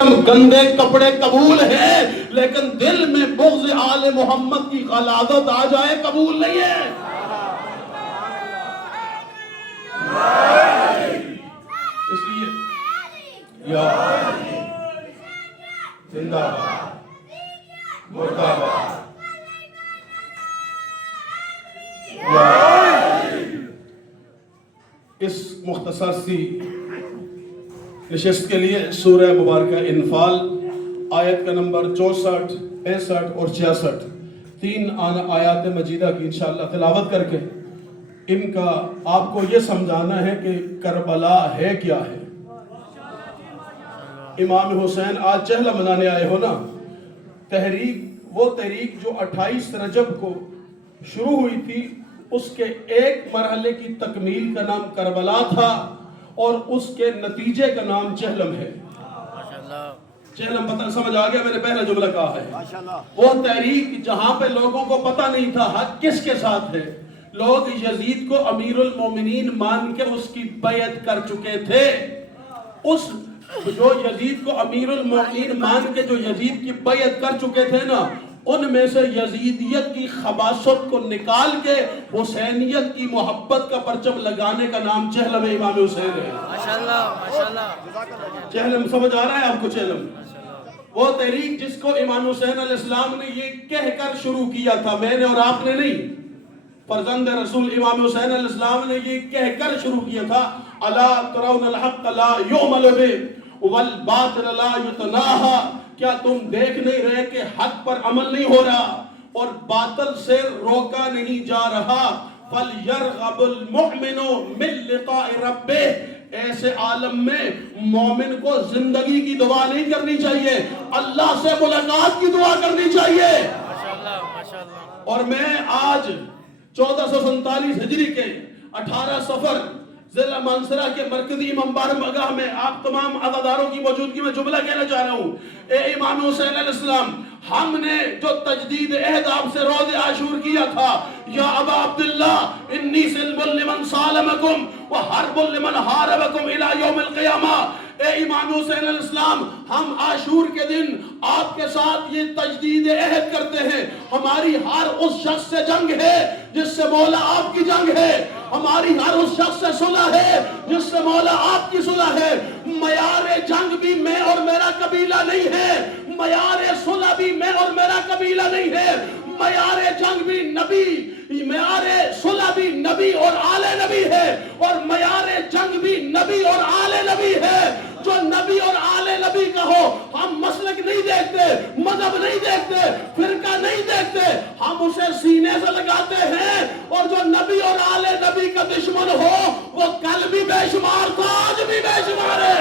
گندے کپڑے قبول ہیں، لیکن دل میں بغض آل محمد کی غلاظت آ جائے قبول نہیں ہے۔ اس لیے یا زندہ باد، مردہ باد، اس مختصر سی نشست کے لیے سورہ مبارکہ انفال آیت کا نمبر 64، 65 اور 66 تین آیات مجیدہ کی انشاءاللہ تلاوت کر کے ان کا آپ کو یہ سمجھانا ہے کہ کربلا ہے کیا ہے۔ امام حسین آج چہلہ منانے آئے ہو نا، وہ تحریک جو 28 رجب کو شروع ہوئی تھی، اس کے ایک مرحلے کی تکمیل کا نام کربلا تھا اور اس کے نتیجے کا نام چہلم ہے۔ چہلم پتہ سمجھ آ گیا، میں نے پہلا جملہ کہا ہے۔ وہ تحریک جہاں پہ لوگوں کو پتہ نہیں تھا حق کس کے ساتھ ہے، لوگ یزید کو امیر المومنین مان کے اس کی بیعت کر چکے تھے۔ اس جو یزید کو امیر المومنین مان کے جو یزید کی بیعت کر چکے تھے نا، ان میں سے یزیدیت کی خباثت کو نکال کے حسینیت کی محبت کا پرچم لگانے کا نام چہلم امام حسین ہے۔ چہلم سمجھ آ رہا ہے آپ کو؟ چہلم وہ تحریک جس کو امام حسین علیہ السلام نے یہ کہہ کر شروع کیا تھا، میں نے اور آپ نے نہیں، فرزند رسول امام حسین علیہ السلام نے یہ کہہ کر شروع کیا تھا، الا ترون الحق لا یعمل بہ والباطل لا یتناہا، کیا تم دیکھ نہیں رہے کہ حق پر عمل نہیں ہو رہا اور باطل سے روکا نہیں جا رہا؟ فَلْيَرْغَبُ الْمُؤْمِنُ مِنْ لِقَاءِ رَبِّهِ، ایسے عالم میں مومن کو زندگی کی دعا نہیں کرنی چاہیے، اللہ سے ملاقات کی دعا کرنی چاہیے۔ اور میں آج 1447 ہجری کے 18 صفر ضلع مانسرہ کے مرکزی امام بارگاہ میں آپ تمام عزاداروں کی موجودگی میں جملہ کہنا چاہ رہا ہوں۔ اے امام حسین علیہ السلام، ہم نے جو تجدید عہد آپ سے روز عاشور کیا تھا، یا ابا عبداللہ انی سلم لمن سالمکم وحرب لمن حاربکم الی یوم القیامہ، اے امام حسین علیہ السلام، ہم عاشور کے دن آپ کے ساتھ یہ تجدید عہد کرتے ہیں، ہماری ہر اس شخص سے جنگ ہے جس سے مولا آپ کی جنگ ہے، ہماری ہر اس شخص سے صلح ہے جس سے مولا آپ کی صلح ہے۔ معیار جنگ بھی میں اور میرا قبیلہ نہیں ہے، معیار صلح بھی میں اور میرا قبیلہ نہیں ہے، معیار جنگ بھی نبی، معیار صلح بھی نبی اور آل نبی ہے، اور معیار جنگ بھی نبی اور آل نبی ہے۔ جو نبی اور آل نبی کا ہو، ہم مسلک نہیں دیکھتے، مذہب نہیں دیکھتے، فرقہ نہیں دیکھتے، ہم اسے سینے سے لگاتے ہیں۔ اور جو نبی اور آل نبی کا دشمن ہو، وہ کل بھی بے شمار تھا، آج بھی بے شمار ہے۔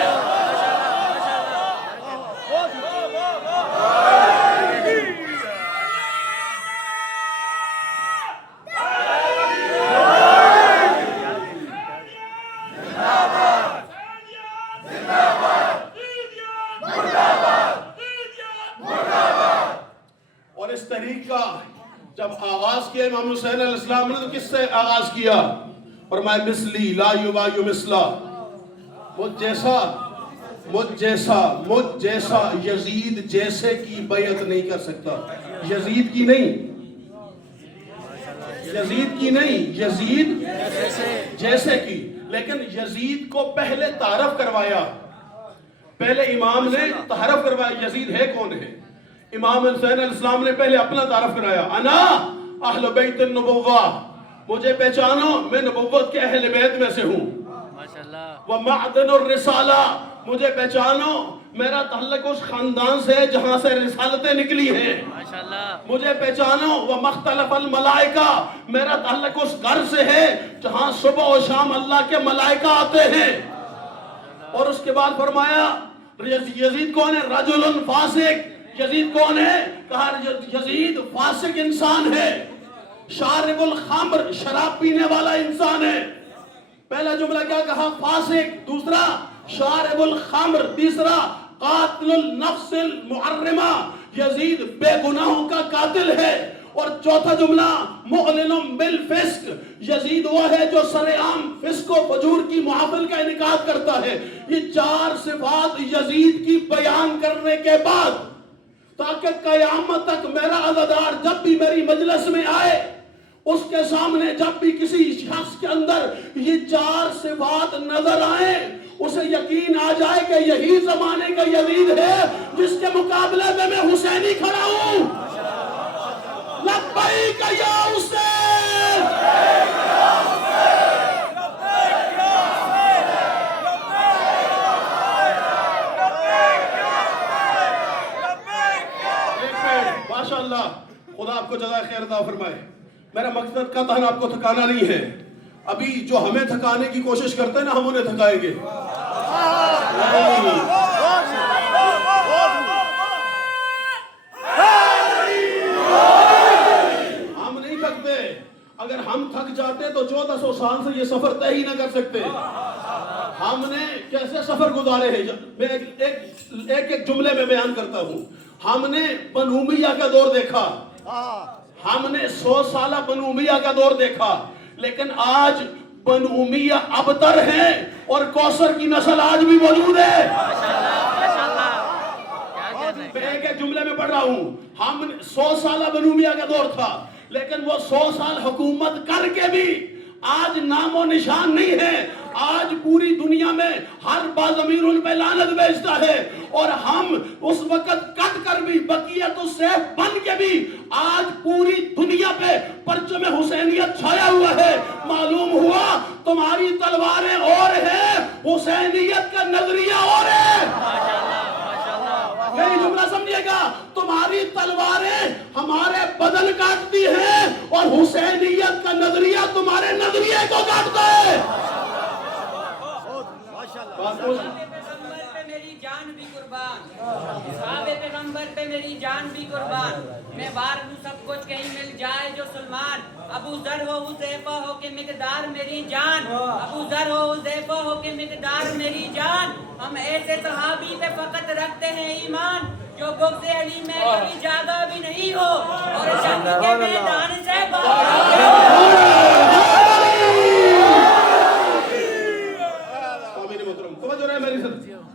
اور اس تحریک کا جب آغاز کیا امام حسین علیہ السلام نے تو کس سے آغاز کیا؟ فرمایا مثلی لا یبای مثلا، مجھ جیسا یزید جیسے کی بیعت نہیں کر سکتا۔ یزید کی نہیں، یزید جیسے کی، لیکن یزید کو پہلے تعارف کروایا، پہلے امام نے تعارف کروایا یزید ہے کون ہے۔ امام حسین علیہ السلام نے پہلے اپنا تعارف کرایا، انا اہل بیت النبوہ، مجھے پہچانو میں نبوت کے اہل بیت میں سے ہوں۔ وَمَعْدَنُ الرِّسَالَہ، مجھے پہچانو میرا تعلق اس خاندان سے جہاں سے رسالتیں نکلی ہیں۔ مجھے پہچانو وَمَخْتَلَفَ الْمَلَائِكَةِ، میرا تعلق اس گھر سے ہے جہاں صبح و شام اللہ کے ملائکہ آتے ہیں۔ اور اس کے بعد فرمایا یزید کون ہے؟ رجل فاسق، یزید کون ہے؟ کہا یزید فاسق انسان ہے، شارب الخمر، شراب پینے والا انسان ہے۔ پہلا جملہ کیا کہا؟ فاسق، دوسرا شارب الخمر، تیسرا قاتل النفس المحرمہ، یزید بے گناہوں کا قاتل ہے۔ اور چوتھا جملہ معلن بالفسق، یزید وہ ہے جو سر عام فسق و فجور کی محافل کا انعقاد کرتا ہے۔ یہ چار صفات یزید کی بیان کرنے کے بعد تاکہ قیامت تک میرا عزادار جب بھی میری مجلس میں آئے اس کے سامنے جب بھی کسی شخص کے اندر یہ 4 صفات نظر آئیں اسے یقین آ جائے کہ یہی زمانے کا یزید ہے جس کے مقابلے میں حسینی کھڑا ہوں. لبیک یا حسین. ماشاءاللہ خدا آپ کو جزائے خیر عطا فرمائے. میرا مقصد کا تہن آپ کو تھکانا نہیں ہے. ابھی جو ہمیں تھکانے کی کوشش کرتے ہیں نا ہم انہیں تھکائیں گے. ہم نہیں تھکتے. اگر ہم تھک جاتے تو 1400 سال سے یہ سفر طے ہی نہ کر سکتے. ہم نے کیسے سفر گزارے ہیں میں ایک جملے میں بیان کرتا ہوں. ہم نے بنو امیہ کا دور دیکھا, ہم نے 100 سالہ بنو امیہ کا دور دیکھا, لیکن آج بنو امیہ ابتر ہیں اور کوثر کی نسل آج بھی موجود ہے. میں ایک جملے میں پڑھ رہا ہوں. ہم 100 سالہ بنو امیہ کا دور تھا لیکن وہ 100 سال حکومت کر کے بھی آج نام و نشان نہیں ہے. آج پوری دنیا میں ہر بازمیر ان پہ لعنت بیچتا ہے اور ہم اس وقت کٹ کر بھی بقیت السیف بن کے بھی آج پوری دنیا پہ پرچم حسینیت چھایا ہوا ہے. معلوم ہوا تمہاری تلواریں اور ہیں, حسینیت کا نظریہ اور ہے. میری جملہ سمجھیے گا, تمہاری تلواریں ہمارے بدن کاٹتی ہیں اور حسینیت کا نظریہ تمہارے نظریے کو کاٹتا ہے. پیغمبر پہ میری جان بھی قربان, صحابہ پیغمبر پہ میری جان بھی قربان. میں وار ہوں سب کچھ کہیں مل جائے جو سلمان. ابو ذر ہو حذیفہ ہو کہ مقدار میری جان, ابو ذر ہو حذیفہ ہو کہ مقدار میری جان. ہم ایسے صحابی پہ فقط رکھتے ہیں ایمان جو بغض علی میں کبھی جاگا بھی نہیں ہو اور جنگ کے میدان سے باہر.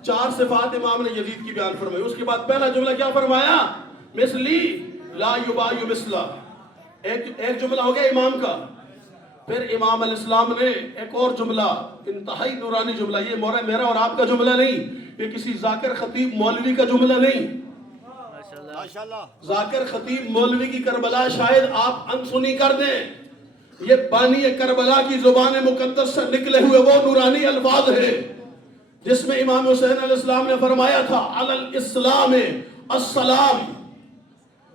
4 صفات امام نے یزید کی بیان فرمائی. اس کے بعد پہلا جملہ کیا فرمایا؟ مثلی لا یبای مثلا. ایک جملہ ہو گیا امام کا. پھر امام علیہ السلام نے ایک اور جملہ, انتہائی نورانی جملہ, یہ میرا اور آپ کا جملہ نہیں, یہ کسی ذاکر خطیب مولوی کا جملہ نہیں. ذاکر خطیب مولوی کی کربلا شاید آپ انسنی کر دیں, یہ بانی کربلا کی زبان مقدس سے نکلے ہوئے وہ نورانی الفاظ ہیں جس میں امام حسین علیہ السلام نے فرمایا تھا علی الاسلام السلام.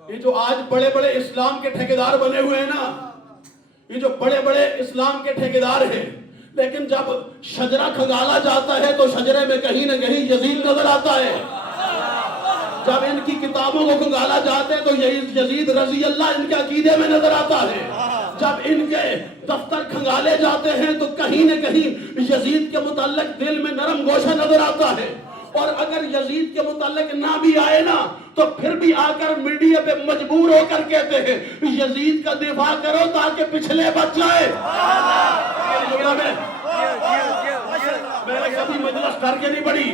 یہ جو آج بڑے بڑے اسلام کے ٹھیکیدار بنے ہوئے ہیں نا, یہ جو بڑے بڑے اسلام کے ٹھیکیدار ہیں, لیکن جب شجرہ کھنگالا جاتا ہے تو شجرے میں کہیں نہ کہیں یزید نظر آتا ہے. جب ان کی کتابوں کو کھنگالا جاتا ہے تو یزید رضی اللہ ان کے عقیدے میں نظر آتا ہے. جب ان کے دفتر کھنگالے جاتے ہیں تو کہیں نہ کہیں یزید کے متعلق دل میں نرم گوشہ نظر آتا ہے. اور اگر یزید کے متعلق نہ بھی آئے نا تو پھر بھی آ کر میڈیا پہ مجبور ہو کر کہتے ہیں یزید کا دفاع کرو تاکہ پچھلے بچ جائے. میں نے کبھی مجلس ڈر کے نہیں پڑھی,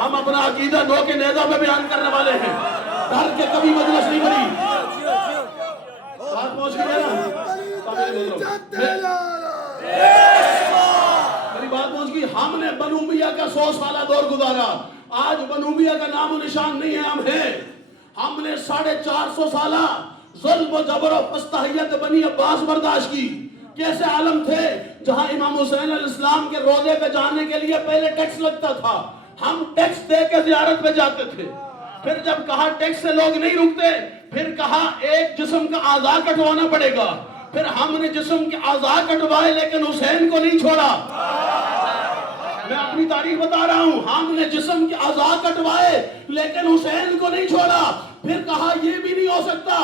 ہم اپنا عقیدہ دو کے نیزہ میں بیان کرنے والے ہیں, ڈر کے کبھی مجلس نہیں پڑھی. بات پہنچ گئی نا, میری بات پہنچ گئی. ہم نے بنو امیہ کا 100 سالہ دور گزارا, آج بنو امیہ کا نام و نشان نہیں ہے, ہم ہیں. ہم نے 450 سالہ ظلم و جبر و فستحیت بنی عباس برداشت کی. کیسے عالم تھے جہاں امام حسین علیہ السلام کے روضے پہ جانے کے لیے پہلے ٹیکس لگتا تھا, ہم ٹیکس دے کے زیارت پہ جاتے تھے. پھر جب کہا ٹیکس سے لوگ نہیں رکتے, پھر کہا ایک جسم کا اعضاء کٹوانا پڑے گا. پھر ہم نے جسم کے اعضاء کٹوائے لیکن حسین کو نہیں چھوڑا. میں اپنی تاریخ بتا رہا ہوں, ہم نے جسم کے اعضاء کٹوائے لیکن حسین کو نہیں چھوڑا. پھر کہا یہ بھی نہیں ہو سکتا,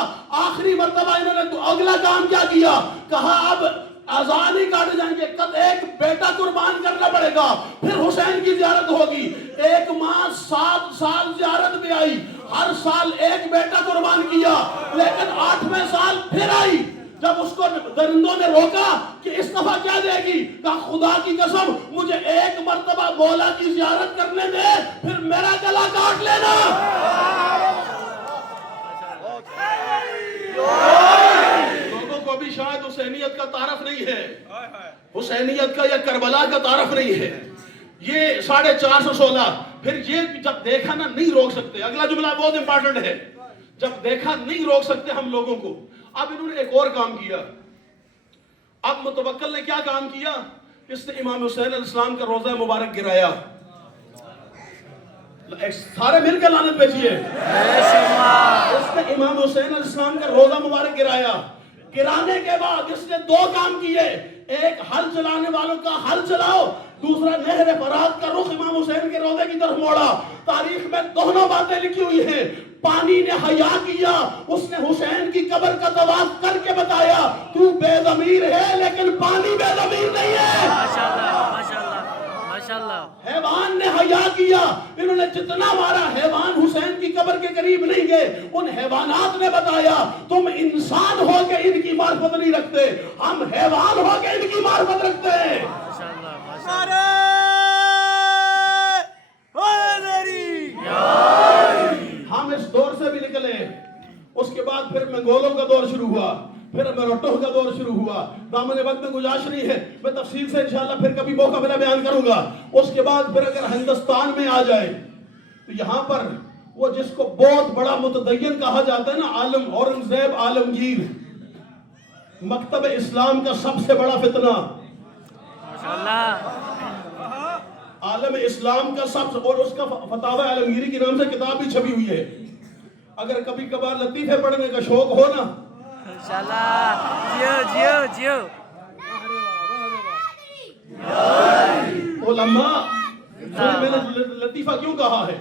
آخری مرتبہ انہوں نے تو اگلا کام کیا کیا, کہا اب اعضاء نہیں کاٹے جائیں گے, ایک بیٹا قربان کرنا پڑے گا. پھر حسین کی زیارت ہوگی. ایک ماں 7 سال زیارت پہ آئی, ہر سال ایک بیٹا قربان کیا, لیکن 8ویں سال پھر آئی. جب اس کو درندوں نے روکا کہ اس دفعہ کیا دے گی, کہا خدا کی قسم مجھے ایک مرتبہ مولا کی زیارت کرنے دے, پھر میرا گلا کاٹ لینا. حسینیت کا یا کربلا کا تعارف نہیں ہے. یہ 416. پھر یہ جب دیکھا نا نہیں روک سکتے. اگلا جملہ بہت امپارٹنٹ ہے. جب دیکھا نہیں روک سکتے ہم لوگوں کو. اب انہوں نے ایک اور کام کیا. اب متوکل نے کیا کام کیا؟ اس نے امام حسین علیہ السلام کا روزہ مبارک گرایا. سارے مل کے لعنت بھیجیے. اس نے امام حسین علیہ السلام کا روزہ مبارک گرایا. گرانے کے بعد اس نے 2 کام کیے. ایک حل چلانے والوں کا حل چلاؤ, دوسرا نہر فرات کا رخ امام حسین کے روضے کی طرف موڑا. تاریخ میں دونوں باتیں لکھی ہوئی ہیں. پانی نے حیا کیا, اس نے حسین کی قبر کا طواف کر کے بتایا تو بے ضمیر ہے لیکن پانی بے ضمیر نہیں ہے. ماشاءاللہ ماشاءاللہ ماشاءاللہ. حیوان نے حیا کیا. انہوں نے جتنا مارا, حیوان حسین کی قبر کے قریب نہیں گئے. ان حیوانات نے بتایا تم انسان ہو کے ان کی معرفت نہیں رکھتے, ہم حیوان ہو کے ان کی معرفت رکھتے ہیں. ماشاءاللہ ماشاءاللہ. ہم اس دور سے بھی نکلے. اس کے بعد پھر منگولوں کا دور شروع ہوا, پھر مروٹو کا دور شروع ہوا. دامن وقت میں گزارش نہیں ہے, میں تفصیل سے انشاءاللہ پھر کبھی موقع ملا بیان کروں گا. اس کے بعد پھر اگر ہندوستان میں آ جائے تو یہاں پر وہ جس کو بہت بڑا متدین کہا جاتا ہے نا, عالم اورنگزیب عالمگیر, مکتب اسلام کا سب سے بڑا فتنہ, ماشاءاللہ. عالم اسلام کا سب سے, اور اس کا فتاوی عالمگیری کے نام سے کتاب بھی چھپی ہوئی ہے. اگر کبھی کبھار لطیفے پڑھنے کا شوق ہو نا, ماشاءاللہ. جیو جیو جیو. علماء, میں نے لطیفہ کیوں کہا ہے؟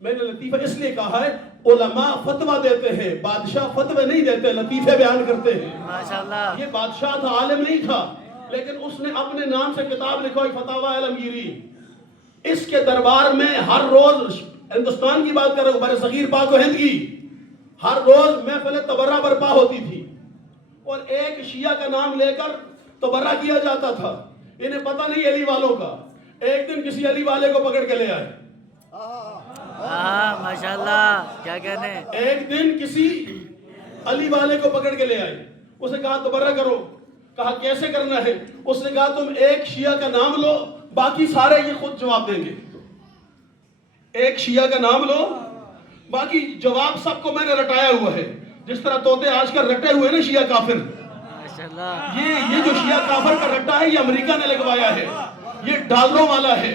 میں نے لطیفہ اس لیے کہا ہے, علماء فتوہ دیتے ہیں, بادشاہ فتوے نہیں دیتے, لطیفے بیان کرتے ہیں. ماشاءاللہ. یہ بادشاہ تھا, عالم نہیں تھا, لیکن اس نے اپنے نام سے کتاب لکھوائی فتاوی عالمگیری. اس کے دربار میں ہر روز, ہندوستان کی بات کر رہا ہوں, بر صغیر پاک و ہند کی, ہر روز محفل تبرہ برپا ہوتی تھی اور ایک شیعہ کا نام لے کر تبرہ کیا جاتا تھا. انہیں پتہ نہیں علی والوں کا. ایک دن کسی علی والے کو پکڑ کے لے آئے. ہاں ماشاءاللہ, کیا کہنے. ایک دن کسی علی والے کو پکڑ کے لے آئے. اس نے کہا تبرہ کرو. کہا کیسے کرنا ہے؟ اس نے کہا تم ایک شیعہ کا نام لو, باقی سارے یہ خود جواب دیں گے. ایک شیعہ کا نام لو, باقی جواب سب کو میں نے رٹایا ہوا ہے. جس طرح طوطے آج کل رٹے ہوئے نا شیعہ کافر, ماشاءاللہ. یہ جو شیعہ کافر کا رٹا ہے یہ امریکہ نے لگوایا ہے. یہ ڈالروں والا ہے,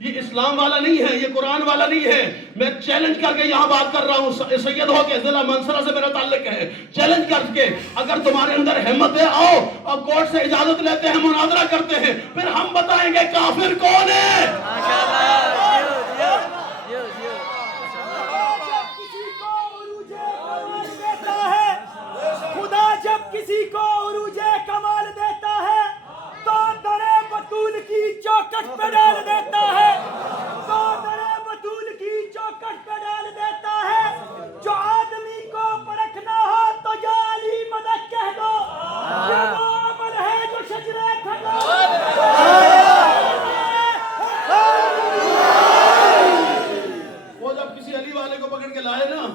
یہ اسلام والا نہیں ہے, یہ قرآن والا نہیں ہے. میں چیلنج کر کے یہاں بات کر رہا ہوں, سید ہو کے ضلع منصورہ سے میرا تعلق ہے. چیلنج کر کے اگر تمہارے اندر ہمت ہے آؤ, اور کورٹ سے اجازت لیتے ہیں, مناظرہ کرتے ہیں, پھر ہم بتائیں گے کافر کون ہے. ماشاءاللہ. جیو جیو جیو جیو. خدا جب کسی کو عروج کمال دیتا ہے تو درے بطول کی چوکٹ پہ ڈال دیتا ہے, تو درے بطول کی چوکٹ پہ ڈال دیتا ہے. جو آدمی کو پرکھنا ہو تو یا علی مدد کہہ دو, یہ وہ عمل ہے جو شجرے کھڑا. وہ جب کسی علی والے کو پکڑ کے لائے نا,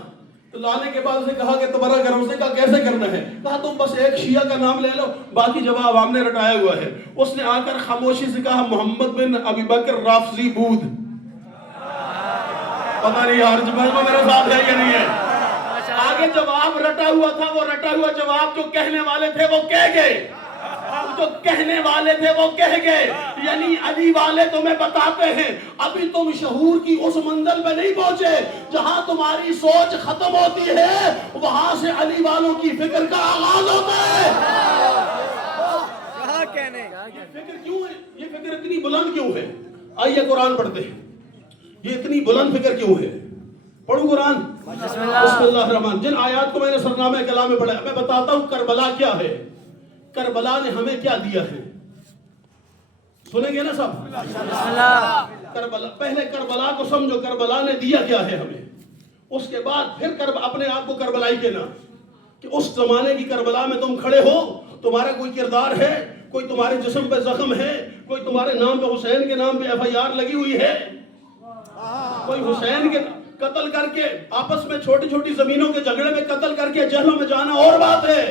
تو لانے کے بعد اسے کہا کہ تبرہ کرو. اس نے کہا کیسے کرنا ہے؟ کہا تم بس ایک شیعہ کا نام لے لو, باقی جواب ہم نے رٹایا ہوا ہے. اس نے آ کر خاموشی سے کہا محمد بن ابی بکر رافضی بود. پتہ نہیں یار جمعہ میرے ساتھ ہے یا نہیں ہے. آگے جواب رٹا ہوا تھا, وہ رٹا ہوا جواب جو کہنے والے تھے وہ کہہ گئے, جو کہنے والے تھے وہ کہہ گئے. یعنی علی والے تمہیں بتاتے ہیں ابھی تم شعور کی اس منزل پہ نہیں پہنچے جہاں تمہاری سوچ ختم ہوتی ہے, وہاں سے علی والوں کی فکر کا آغاز ہوتا ہے. یہ فکر کیوں ہے؟ یہ فکر اتنی بلند کیوں ہے؟ آئیے قرآن پڑھتے ہیں. یہ اتنی بلند فکر کیوں ہے؟ پڑھو قرآن. بسم اللہ الرحمن. جن آیات کو میں نے سرنامہ کلام میں پڑھا, میں بتاتا ہوں کربلا کیا ہے, کربلا نے ہمیں کیا دیا ہے. سنیں گے نا سب؟ کربلا, پہلے کربلا کو سمجھو, کربلا نے دیا کیا ہے ہمیں. اس کے بعد پھر اپنے آپ کو کربلائی کہنا کہ اس زمانے کی کربلا میں تم کھڑے ہو, تمہارا کوئی کردار ہے, کوئی تمہارے جسم پہ زخم ہے, کوئی تمہارے نام پہ حسین کے نام پہ FIR لگی ہوئی ہے, کوئی حسین کے قتل کر کے آپس میں چھوٹی چھوٹی زمینوں کے جھگڑے میں قتل کر کے جہلوں میں جانا اور بات ہے.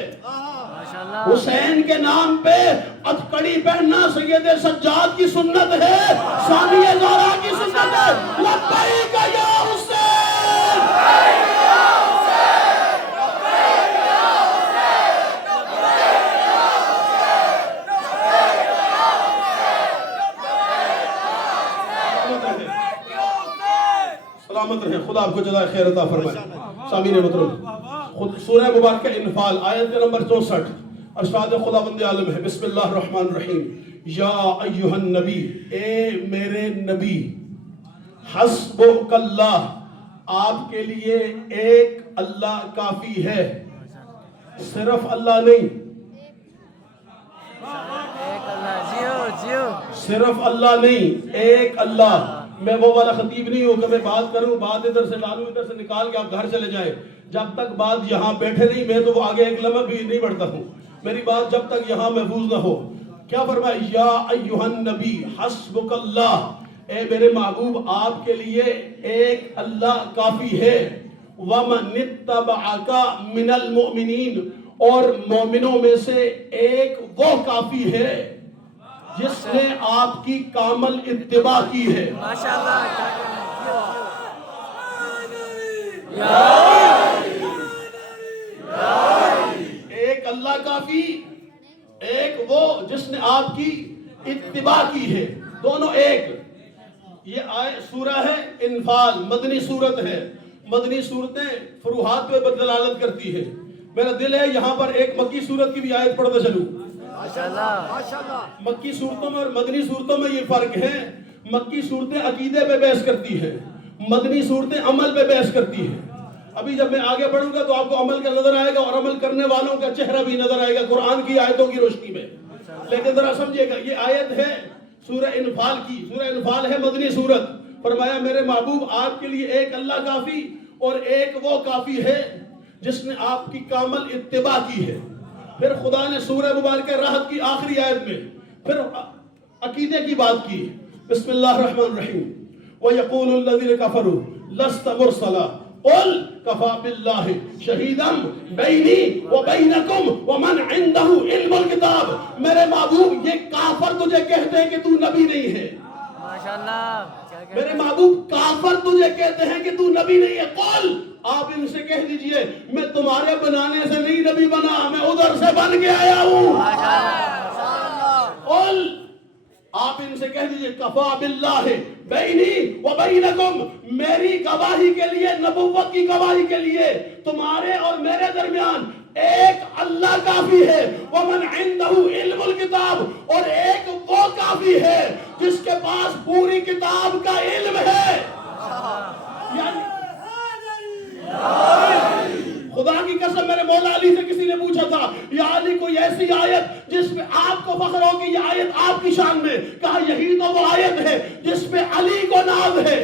حسین کے نام پہ اتکڑی پہننا سید سجاد کی سنت ہے، ثانیہ زہرا کی سنت ہے۔ لبیک یا حسین، سلامت رہے، خدا آپ کو جزائے خیر عطا فرمائے۔ سامعین محترم، خود سورہ مبارکہ انفال آیت نمبر 64 ارشاد خداوند عالم ہے، بسم اللہ الرحمن الرحیم، یا ایہا النبی، اے میرے نبی، حسبک اللہ، آپ کے لیے ایک اللہ کافی ہے، صرف اللہ نہیں، صرف اللہ نہیں، ایک اللہ۔ میں وہ والا خطیب نہیں ہوں کہ میں بات کروں، بات ادھر سے ڈالوں، ادھر سے نکال کے آپ گھر چلے جائیں، جب تک بات یہاں بیٹھے نہیں، میں تو وہ آگے ایک لمحہ بھی نہیں بڑھتا ہوں، میری بات جب تک یہاں محفوظ نہ ہو۔ کیا فرمایا؟ یا ایہا النبی حسبک اللہ، اے میرے محبوب آپ کے لیے ایک اللہ کافی ہے، وَمَنِ اتَّبَعَكَ مِنَ الْمُؤْمِنِينَ، اور مومنوں میں سے ایک وہ کافی ہے جس نے آپ کی کامل اتباع کی ہے۔ ایک اللہ کافی، ایک وہ جس نے آپ کی اتباع کی ہے، دونوں ایک۔ یہ سورہ ہے انفال، مدنی صورت ہے، مدنی صورتیں فروحات پہ دلالت کرتی ہے۔ میرا دل ہے یہاں پر ایک مکی صورت کی بھی آیت پڑھتے چلوں۔ مکی صورتوں میں اور مدنی صورتوں میں یہ فرق ہے، مکی صورتیں عقیدے پہ بحث کرتی ہے، مدنی صورتیں عمل پہ بحث کرتی ہے۔ ابھی جب میں آگے بڑھوں گا تو آپ کو عمل کا نظر آئے گا اور عمل کرنے والوں کا چہرہ بھی نظر آئے گا قرآن کی آیتوں کی روشنی میں۔ لیکن ذرا سمجھیے گا، یہ آیت ہے سورہ انفال کی، سورہ انفال ہے مدنی صورت۔ فرمایا میرے محبوب آپ کے لیے ایک اللہ کافی اور ایک وہ کافی ہے جس نے آپ کی کامل اتباع کی ہے۔ پھر خدا نے سورہ مبارکہ رحد کی آخری آیت میں پھر عقیدے کی بات کی، بسم اللہ الرحمن الرحیم، وَيَقُولُ الَّذِينَ كَفَرُوا لَسْتَ مُرْسَلًا قُلْ كَفَى بِاللَّهِ شَهِيدًا بَيْنِي وَبَيْنَكُمْ وَمَنْ عِنْدَهُ عِلْمُ الْكِتَابِ۔ میرے محبوب یہ کافر تجھے کہتے ہیں کہ تو نبی نہیں ہے، میرے محبوب کافر تجھے کہتے ہیں کہ تو نبی نہیں ہے، قل، آپ ان سے کہہ دیجئے میں تمہارے بنانے سے نہیں نبی بنا، میں ادھر سے بن کے آیا ہوں۔ قل، آپ ان سے کہہ دیجئے کفا باللہ بینی و بینکم، میری گواہی کے لیے، نبوت کی گواہی کے لیے تمہارے اور میرے درمیان ایک اللہ کافی ہے، ومن عنده علم الکتاب، اور ایک وہ کافی ہے جس کے پاس پوری کتاب کا علم ہے۔ یعنی خدا کی قسم، میرے مولا علی سے کسی نے پوچھا تھا یا علی کوئی ایسی آیت جس میں آپ کو فخر ہو کہ یہ آیت آپ کی شان میں، کہا یہی تو وہ آیت ہے جس میں علی کو ناز ہے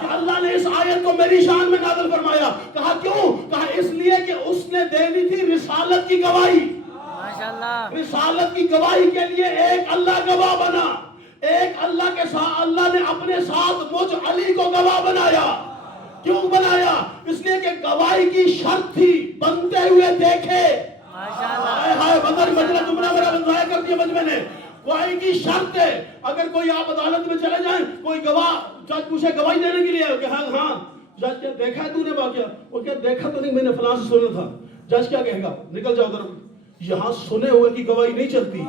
کہ اللہ نے اس آیت کو میری شان میں نازل فرمایا۔ کہا کیوں؟ کہا اس لیے کہ اس نے دینی تھی رسالت کی گواہی، رسالت کی گواہی کے لیے ایک اللہ گواہ بنا، ایک اللہ کے ساتھ اللہ نے اپنے ساتھ مجھ علی کو گواہ بنایا۔ کیوں بنایا؟ اس لیے کہ گواہی کی شرط تھی بنتے ہوئے دیکھے۔ ہائے ہائے بدر مجمع جملہ میرا بنظایا کر دیا مجمع نے۔ گواہی کی شرط ہے، اگر کوئی آپ عدالت میں چلے جائیں، کوئی گواہ جج پوچھے گواہی دینے کے لیے کہ ہاں جج کیا دیکھا ہے تو نے واقعہ؟ وہ کیا دیکھا تو نہیں، میں نے فلاں سے سنا تھا۔ جج کیا کہے گا؟ نکل جاؤ ادھر، یہاں سنے ہوئے کی گواہی نہیں چلتی،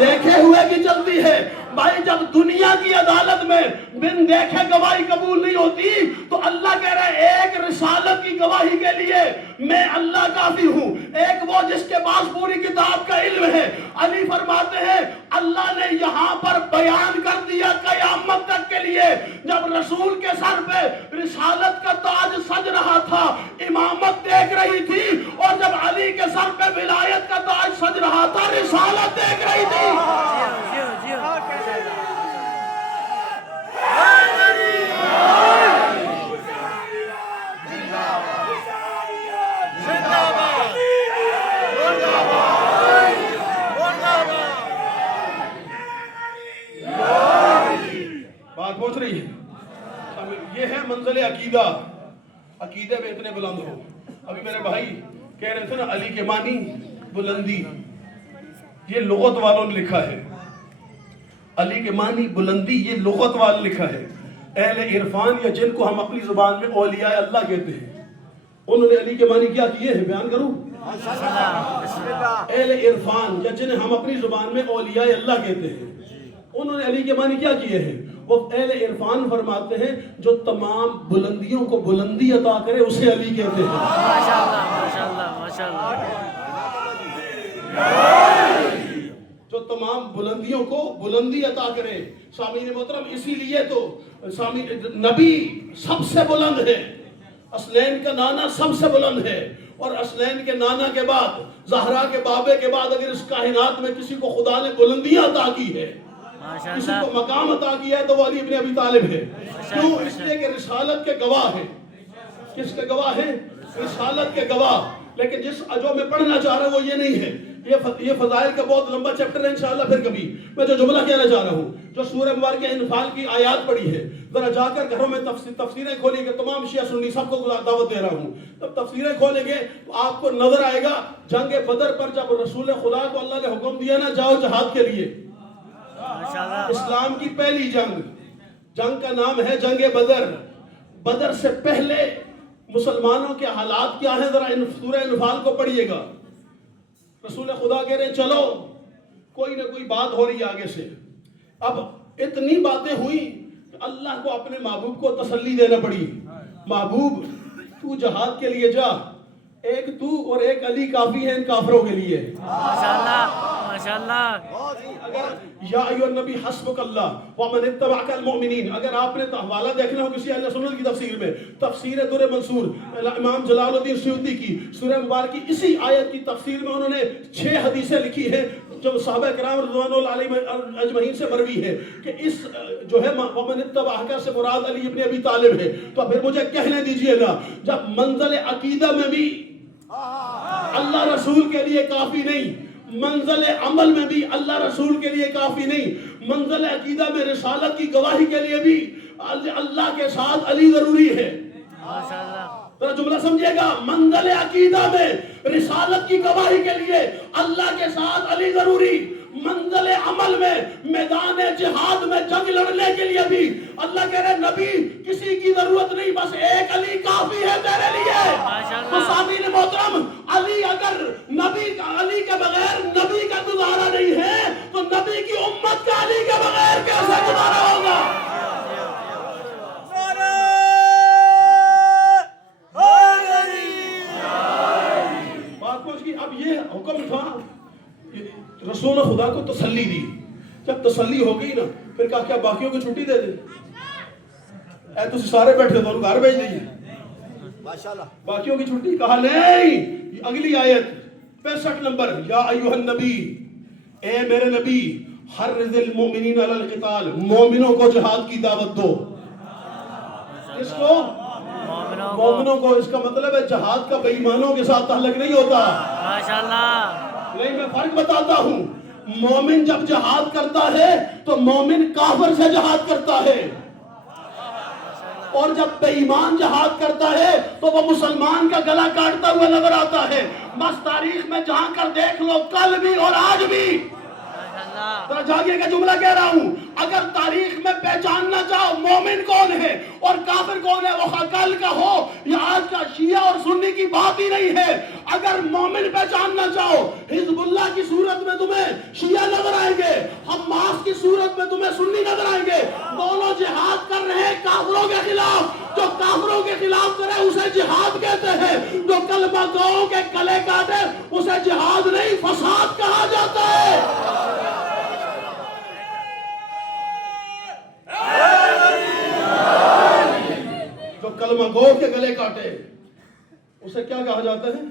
دیکھے ہوئے کی چلتی ہے۔ بھائی جب دنیا کی عدالت میں بن دیکھے گواہی قبول نہیں ہوتی تو اللہ کہہ رہا ہے ایک رسالت کی گواہی کے لیے میں اللہ کافی ہوں، ایک وہ جس کے پاس پوری کتاب کا علم ہے۔ علی فرماتے ہیں اللہ نے یہاں پر بیان کر دیا قیامت تک کے لیے، جب رسول کے سر پہ رسالت کا تاج سج رہا تھا، امامت دیکھ رہی تھی، اور جب علی کے سر پہ ولایت کا تاج سج رہا تھا، رسالت دیکھ رہی تھی۔ بات پہنچ رہی ہے؟ اب یہ ہے منزل عقیدہ، عقیدے میں اتنے بلند ہو۔ ابھی میرے بھائی کہہ رہے تھے نا علی کے معنی بلندی، یہ لغت والوں نے لکھا ہے. علی کے معنی بلندی یہ لغت والوں نے لکھا ہے. اہل عرفان یا جن کو ہم اپنی زبان میں اولیاء اللہ کہتے ہیں، انہوں نے علی کے معنی کیا کیے ہیں، بیان کروں؟ اہل عرفان یا جنہیں ہم اپنی زبان میں اولیاء اللہ کہتے ہیں، انہوں نے علی کے معنی کیا کیے ہیں؟ وہ اہل عرفان فرماتے ہیں جو تمام بلندیوں کو بلندی عطا کرے اسے علی کہتے ہیں. ماشاءاللہ ماشاءاللہ ماشاءاللہ. جو تمام بلندیوں کو بلندی عطا کرے. سامعین محترم، اسی لیے تو نبی سب سے بلند ہے، اسلین کا نانا سب سے بلند ہے، اور اسلین کے نانا کے بعد، زہرا کے بابے کے بعد اگر اس کائنات میں کسی کو خدا نے بلندیاں عطا کی ہے، کسی کو مقام عطا کیا ہے، تو وہ علی ابن ابی طالب ہے. کیوں؟ اس لیے کہ رسالت کے گواہ ہے. کس کے گواہ ہے؟ رسالت کے گواہ. لیکن جو میں پڑھنا چاہ رہا ہوں وہ یہ نہیں ہے. یہ فضائل کا بہت لمبا چیپٹر ہے، انشاءاللہ پھر کبھی. میں جو جملہ کہنا چاہ رہا ہوں، جو سورہ مبارکہ انفال کی آیات پڑھی ہے، ذرا جا کر گھروں میں تفسیریں کھولیں گے. تمام شیعہ سنی سب کو دعوت دے رہا ہوں. جب تفسیریں کھولیں گے تو آپ کو نظر آئے گا جنگ بدر پر جب رسول خدا کو اللہ نے حکم دیا نا جاؤ جہاد کے لیے، اسلام کی پہلی جنگ کا نام ہے جنگ بدر. بدر سے پہلے مسلمانوں کے حالات کیا ہیں؟ ذرا سورہ انفال کو پڑھیے گا. رسول خدا کہہ رہے ہیں چلو، کوئی نہ کوئی بات ہو رہی ہے آگے سے. اب اتنی باتیں ہوئی کہ اللہ کو اپنے محبوب کو تسلی دینا پڑی. محبوب تو جہاد کے لیے جا، ایک تو اور ایک علی کافی ہے ان کافروں کے لیے. ماشاءاللہ ماشاءاللہ. اگر یا ایھا النبی حسبک اللہ ومن اتبعک المؤمنین، اگر آپ نے حوالہ دیکھنا ہو کسی اہل سنت کی تفسیر میں، تفسیر در منصور امام جلال الدین سیوطی کی سورہ مبارک کی اسی آیت کی تفسیر میں انہوں نے 6 حدیثیں لکھی ہیں جو صحابہ کرام رضوان اللہ علیہم اجمعین سے مروی ہے کہ اس جو ہے ومن اتبعک سے مراد علی ابن ابی طالب ہے. تو پھر مجھے کہنے دیجئے گا، جب منزل عقیدہ میں بھی اللہ رسول کے لیے کافی نہیں، منزل عمل میں بھی اللہ رسول کے لیے کافی نہیں، منزل عقیدہ میں رسالت کی گواہی کے لیے بھی اللہ کے ساتھ علی ضروری ہے. ذرا جملہ سمجھے گا، منزل عقیدہ میں رسالت کی گواہی کے لیے اللہ کے ساتھ علی ضروری، منزل عمل میں میدان جہاد میں جنگ لڑنے کے لیے بھی اللہ کہہ رہے نبی کسی کی ضرورت نہیں، بس ایک علی کافی ہے تیرے لیے. تو سامعین محترم، علی اگر علی کے بغیر نبی کا گزارا نہیں ہے تو نبی کی امت کا علی کے بغیر کیسے گزارا ہوگا؟ بات پہنچ گئی. اب یہ حکم تھا، رسول خدا کو تسلی دی. جب تسلی ہو گئی نا پھر کہا کیا باقیوں کو چھٹی دے دیں؟ اے تو سارے بیٹھے تو گھر بھیج دیجیے، باقیوں کی چھٹی. کہا نہیں. اگلی آیت 65 نمبر، یا ایھا النبی، اے میرے نبی، حرض المؤمنین علی القتال، مومنوں کو جہاد کی دعوت دو. اس کو مومنوں کو. اس کا مطلب ہے جہاد کا بے ایمانوں کے ساتھ تعلق نہیں ہوتا. ماشاءاللہ. نہیں، میں فرق بتاتا ہوں. مومن جب جہاد کرتا ہے تو مومن کافر سے جہاد کرتا ہے، اور جب بے ایمان جہاد کرتا ہے تو وہ مسلمان کا گلا کاٹتا ہوا نظر آتا ہے. بس تاریخ میں جہاں کر دیکھ لو، کل بھی اور آج بھی. ذرا جاگے کا جملہ کہہ رہا ہوں، اگر تاریخ میں پہچاننا چاہو مومن کون ہے اور کافر کون ہے، وہ کل کا ہو یا آج کا، شیعہ اور سنی کی بات ہی نہیں ہے. اگر مومن پہچاننا چاہو، حزب اللہ کی صورت میں تمہیں شیعہ نظر آئیں گے، حماس کی صورت میں تمہیں سنی نظر آئیں گے. دونوں جہاد کر رہے ہیں کافروں کے خلاف. جو کافروں کے خلاف کرے اسے جہاد کہتے ہیں، جو کلمہ گاؤں کے گلے کاٹے اسے جہاد نہیں فساد کہا جاتا ہے. جو کلمہ گو کے گلے کاٹے اسے کیا کہا جاتا ہے؟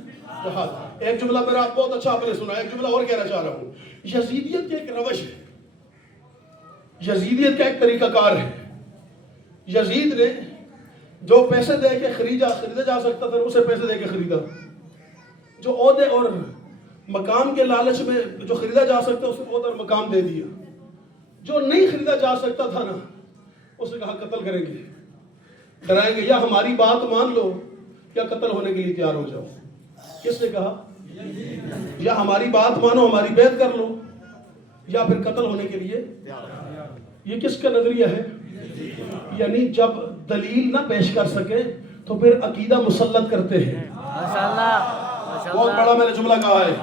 جہاد. ایک جملہ میرا بہت اچھا آپ نے سنا، ایک جملہ اور کہنا چاہ رہا ہوں. یزیدیت کی ایک روش ہے، یزیدیت کا ایک طریقہ کار ہے. یزید نے جو پیسے دے کے خریدا جا سکتا تھا اسے پیسے دے کے خریدا، جو عہدے اور مقام کے لالچ میں جو خریدا جا سکتا اسے عہدہ اور مقام دے دیا. جو نہیں خریدا جا سکتا تھا نا اسے کہا قتل کریں گے، ڈرائیں گے، یا ہماری بات مان لو یا قتل ہونے کے لیے تیار ہو جاؤ. کس نے کہا؟ یا ہماری بات مانو ہماری بیعت کر لو یا پھر قتل ہونے کے لیے. یہ کس کا نظریہ ہے؟ یعنی جب دلیل نہ پیش کر سکے تو پھر عقیدہ مسلط کرتے ہیں. بہت بڑا میں نے جملہ کہا ہے.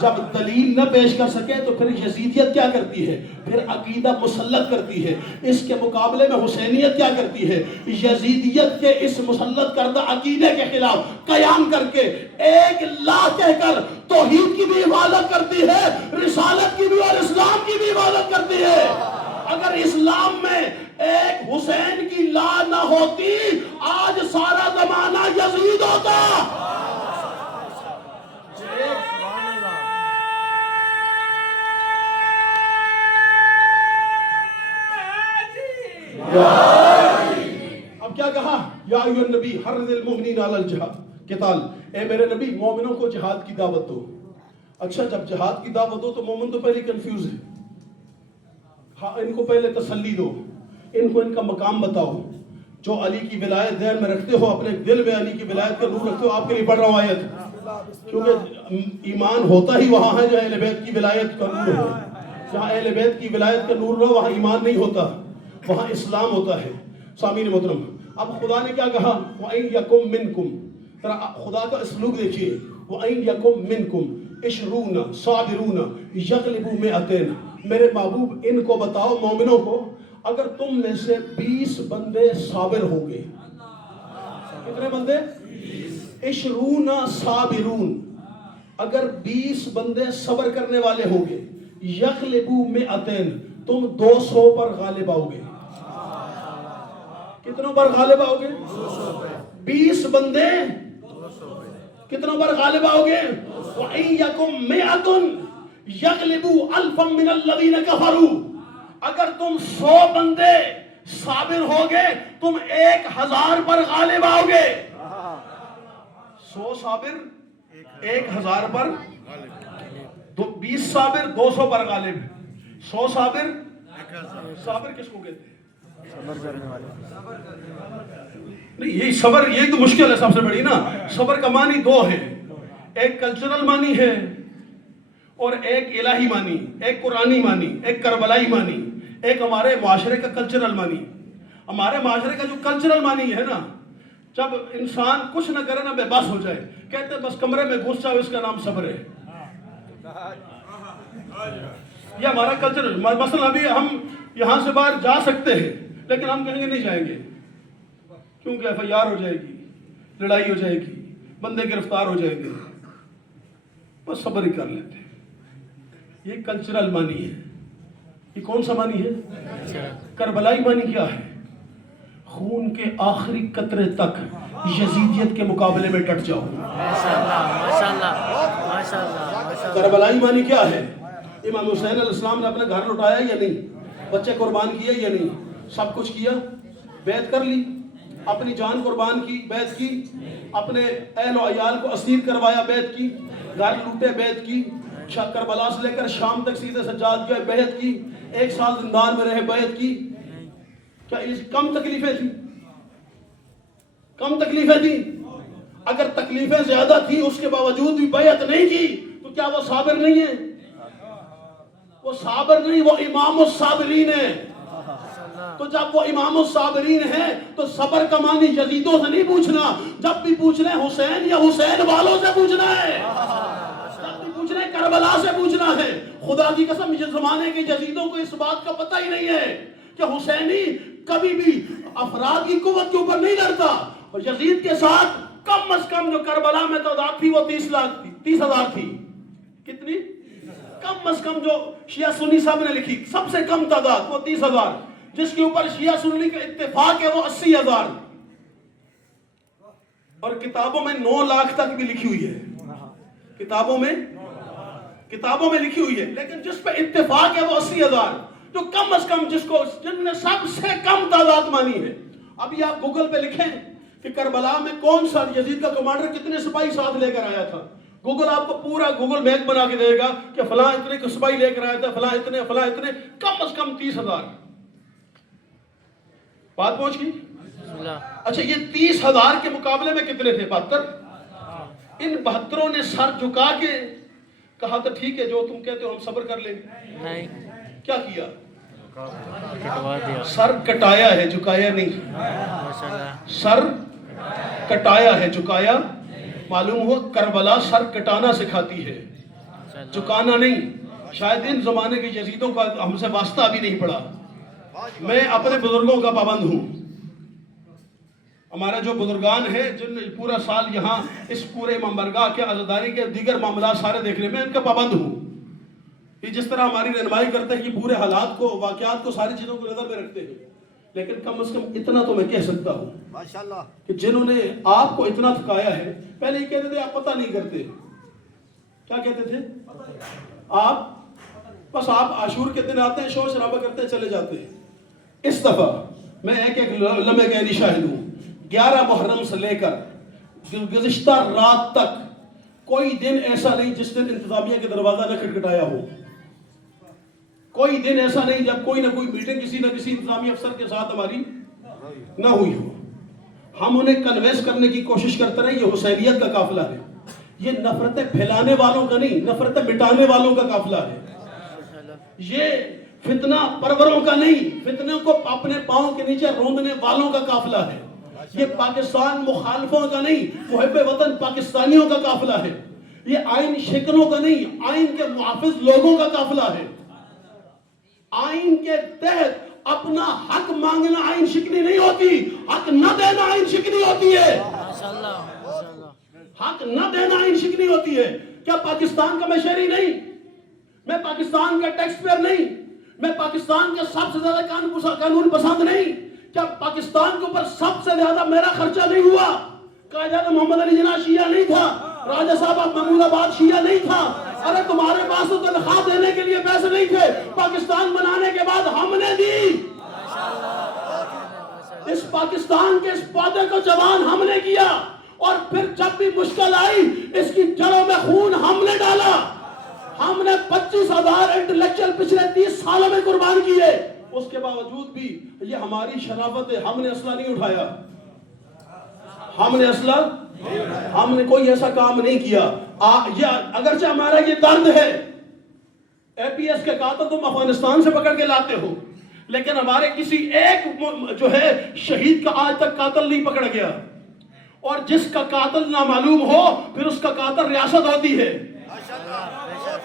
جب دلیل نہ پیش کر سکے تو پھر یزیدیت کیا کرتی ہے؟ پھر عقیدہ مسلط کرتی ہے. اس کے مقابلے میں حسینیت کیا کرتی ہے؟ یزیدیت کے اس مسلط کردہ عقیدے کے خلاف قیام کر کے ایک لا کہہ کر توحید کی بھی حفاظت کرتی ہے, رسالت کی بھی اور اسلام کی بھی حفاظت کرتی ہے. اگر اسلام میں ایک حسین کی لا نہ ہوتی آج سارا زمانہ یزید ہوتا. اب کیا کہا؟ یا ایھا النبی حرض المؤمنین علی الجہاد قتال. اے میرے نبی مومنوں کو جہاد کی دعوت دو. اچھا جب جہاد کی دعوت دو تو مومن تو پہلے کنفیوز ہے. ہاں ان کو پہلے تسلی دو, ان کو ان کا مقام بتاؤ. جو علی کی ولایت ذہن میں رکھتے ہو, اپنے دل میں علی کی ولایت کا نور رکھتے ہو. آپ کے لیے پڑھ رہا ہوں آیت, کیونکہ ایمان ہوتا ہی وہاں ہے جہاں اہل بیت کی ولایت کا نور ہو. جہاں اہل بیت کی ولایت کا نور ہو وہاں ایمان نہیں ہوتا, وہاں اسلام ہوتا ہے. سامعین محترم, اب خدا نے کیا کہا؟ وَإِن يَكُم مِّنكُم, خدا کا اسلوب دیکھیے. وَإِن يَكُم مِّنكُم 20 صابرون يغلبوا 100. میرے محبوب ان کو بتاؤ مومنوں کو, اگر تم میں سے 20 بندے صابر ہوں گے. کتنے بندے؟ 20 صابرون. اگر 20 بندے صبر کرنے والے ہوں گے, یغلبوا 100, تم 200 پر غالب آؤ گے. کتنوں پر غالب آؤ گے؟ 20 بندے کتنوں پر غالب آؤ گے؟ وَإِن يَكُم 100 يَغْلِبُوا أَلْفًا مِّنَ الَّذِينَ كَفَرُوا. اگر تم 100 بندے صابر ہوگے تم 1000 پر غالب آؤ گے. 100 صابر 1000 پر, 20 صابر 200 پر غالب, 100 صابر. صابر کس کو کہتے ہیں؟ نہیں, یہی صبر, یہی تو مشکل ہے سب سے بڑی نا. صبر کا معنی 2 ہے, ایک کلچرل معنی ہے اور ایک الہی معنی, ایک قرآنی معنی, ایک کربلائی معنی, ایک ہمارے معاشرے کا کلچرل معنی. ہمارے معاشرے کا جو کلچرل معنی ہے نا, جب انسان کچھ نہ کرے نا بے بس ہو جائے, کہتے ہیں بس کمرے میں گھس جاؤ, اس کا نام صبر ہے. یہ ہمارا کلچر. مثلا ابھی ہم یہاں سے باہر جا سکتے ہیں لیکن ہم کہیں گے نہیں جائیں گے کیونکہ FIR ہو جائے گی, لڑائی ہو جائے گی, بندے گرفتار ہو جائیں گے. بس صبر ہی کر لیتے ہیں. یہ کلچرل معنی ہے. یہ کون سا معنی ہے؟ کربلائی معنی کیا ہے؟ خون کے آخری قطرے تک یزیدیت کے مقابلے میں ڈٹ جاؤ. کربلائی معنی کیا ہے؟ امام حسین علیہ السلام نے اپنے گھر لٹایا یا نہیں؟ بچے قربان کیے یا نہیں؟ سب کچھ کیا, بیعت کر لی, اپنی جان قربان کی, بیعت کی, اپنے اہل و عیال کو اسیر کروایا, بیعت کی, گھر لوٹے, بیعت کی, کربلا سے لے کر شام تک سیدھے سجاد گئے, بیعت کی, 1 سال زندان میں رہے, بیعت کی. کیا اس کم تکلیفیں تھیں؟ کم تکلیفیں تھیں؟ اگر تکلیفیں زیادہ تھیں اس کے باوجود بھی بیعت نہیں کی تو کیا وہ صابر نہیں ہے؟ وہ صابر نہیں, وہ امام الصابرین ہے. تو جب وہ امام الصابرین ہے تو صبر کا معنی یزیدوں سے نہیں پوچھنا, جب بھی پوچھنا ہے حسین یا حسین والوں سے پوچھنا ہے, جب بھی پوچھنا ہے کربلا سے پوچھنا ہے. خدا کی قسم اس زمانے کے یزیدوں کو اس بات کا پتہ ہی نہیں ہے کہ حسینی کبھی بھی افراد کی قوت کے اوپر نہیں لڑتا. اور یزید کے ساتھ کم از کم جو کربلا میں تعداد تھی وہ 30,000 تھی. کتنی؟ کم از کم جو شیعہ سنی صاحب نے لکھی سب سے کم تعداد وہ 30,000, جس کے اوپر شیعہ سنی کا اتفاق ہے وہ 80,000. اور کتابوں میں 9 لاکھ تک بھی لکھی ہوئی ہے, کتابوں میں لکھی ہوئی ہے, لیکن جس پہ اتفاق ہے وہ 80,000, جو کم از کم جن نے سب سے کم تعداد مانی ہے. ابھی آپ گوگل پہ لکھیں کہ کربلا میں کون سا یزید کا کمانڈر کتنے سپاہی ساتھ لے کر آیا تھا, گوگل آپ کو پورا گوگل میپ بنا کے دے گا کہ فلاں اتنے سپاہی لے کر آیا تھا, فلاں اتنے, کم از کم 30,000. بات پہنچ گئی؟ اچھا یہ 30,000 کے مقابلے میں کتنے تھے؟ 72. ان 72 نے سر جھکا کے کہا تھا ٹھیک ہے جو تم کہتے ہو ہم صبر کر لیں. نہیں کیا کیا؟ کٹوا دیا سر کٹایا ہے، جھکایا نہیں. ماشاءاللہ سر کٹایا ہے، جھکایا. معلوم ہوا کربلا سر کٹانا سکھاتی ہے، جھکانا نہیں. شاید ان زمانے کے یزیدوں کا ہم سے واسطہ ابھی نہیں پڑا. میں اپنے بزرگوں کا پابند ہوں. ہمارا جو بزرگان ہیں جن نے پورا سال یہاں اس پورے امام برگاہ کے عزاداری کے دیگر معاملات سارے دیکھنے میں ان کا پابند ہوں. یہ جس طرح ہماری رہنمائی کرتے ہیں یہ پورے حالات کو، واقعات کو، ساری چیزوں کو نظر میں رکھتے ہیں. لیکن کم از کم اتنا تو میں کہہ سکتا ہوں ماشاءاللہ کہ جنہوں نے آپ کو اتنا تھکایا ہے. پہلے یہ کہتے تھے آپ پتہ نہیں کرتے. کیا کہتے تھے؟ آپ بس آپ عاشور کے دن آتے ہیں، شور شرابہ کرتے ہیں، چلے جاتے ہیں. اس دفعہ میں ایک لمحے کا شاہد ہوں. 11 محرم سے لے کر گزشتہ رات تک کوئی دن ایسا نہیں جس دن انتظامیہ کے دروازہ نہ کھٹکھٹایا ہو. کوئی دن ایسا نہیں جب کوئی نہ کوئی میٹنگ کسی نہ کسی انتظامی افسر کے ساتھ ہماری نہ ہوئی ہو. ہم انہیں کنوینس کرنے کی کوشش کرتے رہے یہ حسینیت کا قافلہ ہے، یہ نفرتیں پھیلانے والوں کا نہیں، نفرتیں مٹانے والوں کا قافلہ ہے. یہ فتنہ پروروں کا نہیں، فتنوں کو اپنے پاؤں کے نیچے روندنے والوں کا قافلہ ہے. یہ پاکستان مخالفوں کا نہیں، محب وطن پاکستانیوں کا قافلہ ہے. یہ آئین شکنوں کا نہیں، آئین کے محافظ لوگوں کا قافلہ ہے. آئین کے تحت اپنا حق مانگنا آئین شکنی نہیں ہوتی، حق نہ دینا آئین شکنی ہوتی ہے. حق نہ دینا آئین شکنی ہوتی ہے. کیا پاکستان کا میں شہری نہیں؟ میں پاکستان کا ٹیکس پیئر نہیں؟ میں پاکستان کا سب سے زیادہ قانون پسند نہیں؟ کیا پاکستان کے اوپر سب سے زیادہ میرا خرچہ نہیں ہوا؟ قائد اعظم محمد علی جناح شیعہ نہیں تھا، راجہ صاحب محمود آباد شیعہ نہیں تھا. ارے تمہارے پاس تو تنخواہ دینے کے لیے پیسے نہیں تھے، پاکستان بنانے کے بعد ہم نے دی. اس پاکستان کے اس پودے کو جوان ہم نے کیا، اور پھر جب بھی مشکل آئی اس کی جڑوں میں خون ہم نے ڈالا. ہم نے 25,000 انٹلیکچوئل پچھلے 30 سالوں میں قربان کیے. اس کے باوجود بھی یہ ہماری شرافت ہے، ہم نے اسلحہ نہیں اٹھایا. ہم نے اسلحہ، ہم نے کوئی ایسا کام نہیں کیا. اگرچہ ہمارا یہ درد ہے، اے پی ایس کے قاتل تم افغانستان سے پکڑ کے لاتے ہو، لیکن ہمارے کسی ایک جو ہے شہید کا آج تک قاتل نہیں پکڑ گیا. اور جس کا قاتل نامعلوم ہو پھر اس کا قاتل ریاست ہوتی ہے.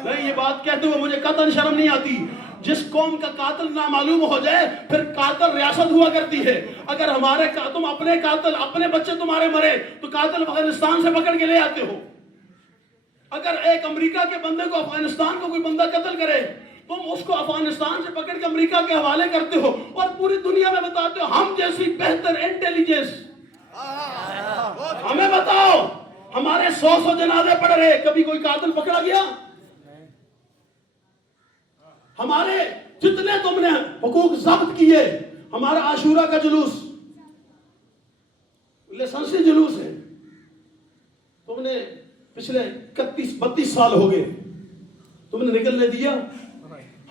نہیں، یہ بات کہتے ہوئے مجھے قطعاً شرم نہیں آتی. جس قوم کا قاتل نامعلوم ہو جائے پھر قاتل ریاست ہوا کرتی ہے. اگر ہمارے تم اپنے قاتل، اپنے بچے تمہارے مرے تو قاتل افغانستان سے پکڑ کے لے آتے ہو. اگر ایک امریکہ کے بندے کو افغانستان کو کوئی بندہ قتل کرے تم اس کو افغانستان سے پکڑ کے امریکہ کے حوالے کرتے ہو اور پوری دنیا میں بتاتے ہو ہم جیسی بہتر انٹیلیجنس. ہمیں بتاؤ، ہمارے 100 جنازے پڑھ رہے، کبھی کوئی قاتل پکڑا گیا؟ ہمارے جتنے تم نے حقوق ضبط کیے، ہمارا عاشورہ کا جلوس لائسنسی جلوس ہے، تم نے پچھلے 31-32 سال ہو گئے تم نے نکلنے دیا.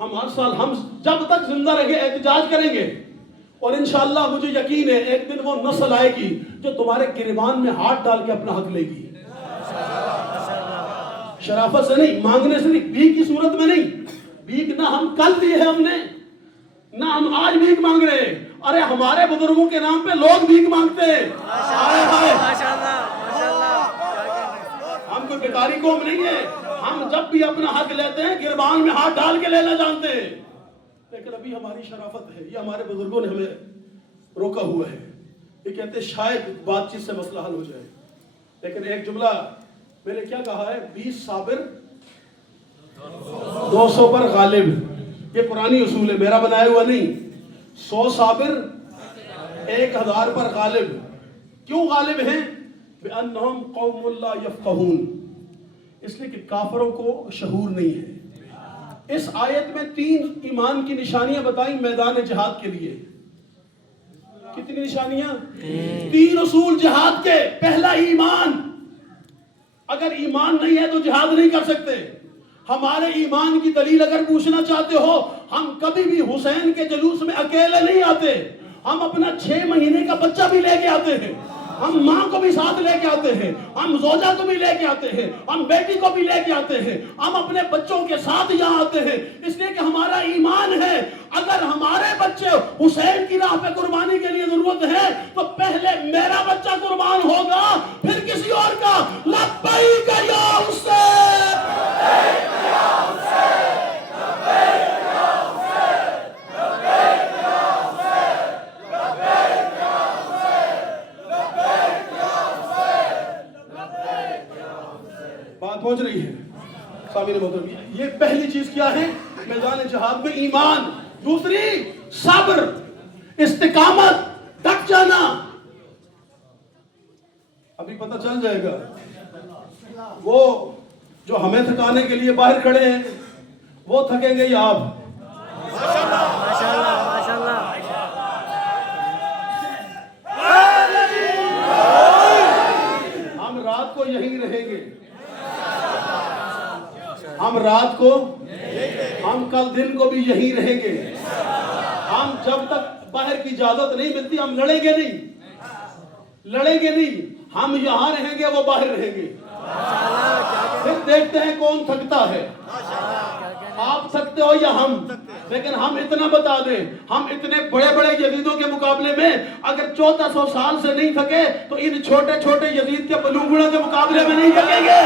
ہم ہر سال، ہم جب تک زندہ رہے احتجاج کریں گے، اور انشاءاللہ مجھے یقین ہے ایک دن وہ نسل آئے گی جو تمہارے گریبان میں ہاتھ ڈال کے اپنا حق لے گی. شرافت سے نہیں، مانگنے سے نہیں، بھیک کی صورت میں نہیں. بھیک نہ ہم کل دی ہے ہم نے، نہ ہم آج بھیک مانگ رہے ہیں. ارے ہمارے بزرگوں کے نام پہ لوگ بھیک مانگتے ہیں. ہم کوئی بیکاری قوم نہیں ہے. ہم جب بھی اپنا حق لیتے ہیں گریبان میں ہاتھ ڈال کے لینا جانتے ہیں. لیکن ابھی ہماری شرافت ہے، یہ ہمارے بزرگوں نے ہمیں روکا ہوا ہے. یہ کہتے ہیں شاید بات چیت سے مسئلہ حل ہو جائے. لیکن ایک جملہ میں نے کیا کہا ہے، 20 صابر 200 پر غالب. یہ قرآنی اصول ہے، میرا بنایا ہوا نہیں. 100 صابر 1000 پر غالب. کیوں غالب ہیں؟ بِأَنَّهُمْ قَوْمٌ لَا يَفْقَهُونَ، اس لیے کہ کافروں کو شعور نہیں ہے. اس آیت میں 3 ایمان کی نشانیاں بتائیں میدان جہاد کے لیے. کتنی نشانیاں؟ 3 اصول جہاد کے. پہلا ایمان. اگر ایمان نہیں ہے تو جہاد نہیں کر سکتے. ہمارے ایمان کی دلیل اگر پوچھنا چاہتے ہو، ہم کبھی بھی حسین کے جلوس میں اکیلے نہیں آتے. ہم اپنا 6 مہینے کا بچہ بھی لے کے آتے ہیں. ہم ماں کو بھی ساتھ لے کے آتے ہیں, ہم زوجہ کو بھی لے کے آتے ہیں, ہم بیٹی کو بھی لے کے آتے ہیں, ہم اپنے بچوں کے ساتھ یہاں آتے ہیں, اس لیے کہ ہمارا ایمان ہے اگر ہمارے بچے حسین کی راہ پہ قربانی کے لیے ضرورت ہے تو پہلے میرا بچہ قربان ہوگا, پھر کسی اور کا. لبیک یا حسین, بات پہنچ رہی ہے سامعین محترم. یہ پہلی چیز کیا ہے میدان جہاد میں؟ ایمان. دوسری صبر, استقامت, ڈٹ جانا. ابھی پتہ چل جائے گا وہ جو ہمیں تھکانے کے لیے باہر کھڑے ہیں وہ تھکیں گے یا آپ؟ ماشاءاللہ ماشاءاللہ. ہم رات کو یہیں رہیں گے, ہم رات کو, ہم کل دن کو بھی یہیں رہیں گے. ہم جب تک باہر کی اجازت نہیں ملتی ہم لڑیں گے نہیں, لڑیں گے نہیں. ہم یہاں رہیں گے, وہ باہر رہیں گے. پھر دیکھتے ہیں کون تھکتا ہے, آپ تھکتے ہو یا ہم. لیکن ہم اتنا بتا دیں, ہم اتنے بڑے بڑے یزیدوں کے مقابلے میں اگر 1400 سال سے نہیں تھکے تو ان چھوٹے چھوٹے یزید کے بلوغڑوں کے مقابلے میں نہیں تھکیں گے.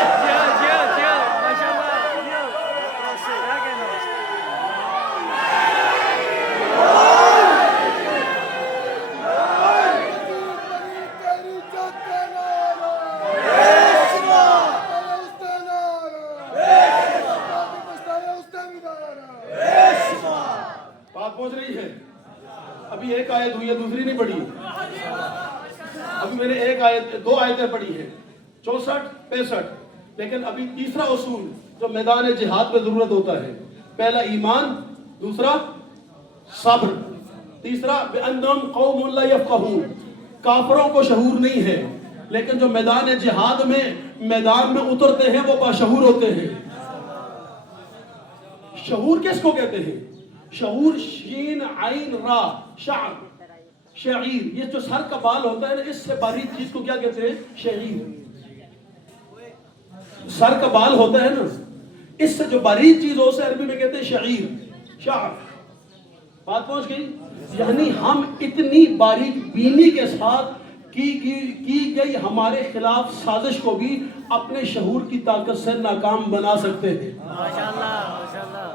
پہنچ رہی ہے. ابھی ایک آیت ہوئی ہے, دوسری نہیں پڑھی. ابھی میں نے ایک آیت, 2 آیتیں پڑھی ہیں, 64 65. لیکن ابھی تیسرا اصول جو میدان جہاد میں ضرورت ہوتا ہے, پہلا ایمان, دوسرا صبر, تیسرا بِأَنَّهُمْ قَوْمٌ لَا يَفْقَهُونَ. کافروں کو شعور نہیں ہے, لیکن جو میدان جہاد میں میدان میں اترتے ہیں وہ باشعور ہوتے ہیں. شعور کس کو کہتے ہیں؟ شعور شین عین را شعر, شعیر. یہ جو سر کا بال ہوتا ہے نا, اس سے باریک چیز کو کیا کہتے ہیں؟ شعیر. سر کا بال ہوتا ہے نا, اس سے جو باریک چیز ہو اسے عربی میں کہتے ہیں شعیر, شعر. بات پہنچ گئی؟ یعنی ہم اتنی باریک بینی کے ساتھ کی گئی ہمارے خلاف سازش کو بھی اپنے شعور کی طاقت سے ناکام بنا سکتے ہیں. ماشاءاللہ ماشاءاللہ.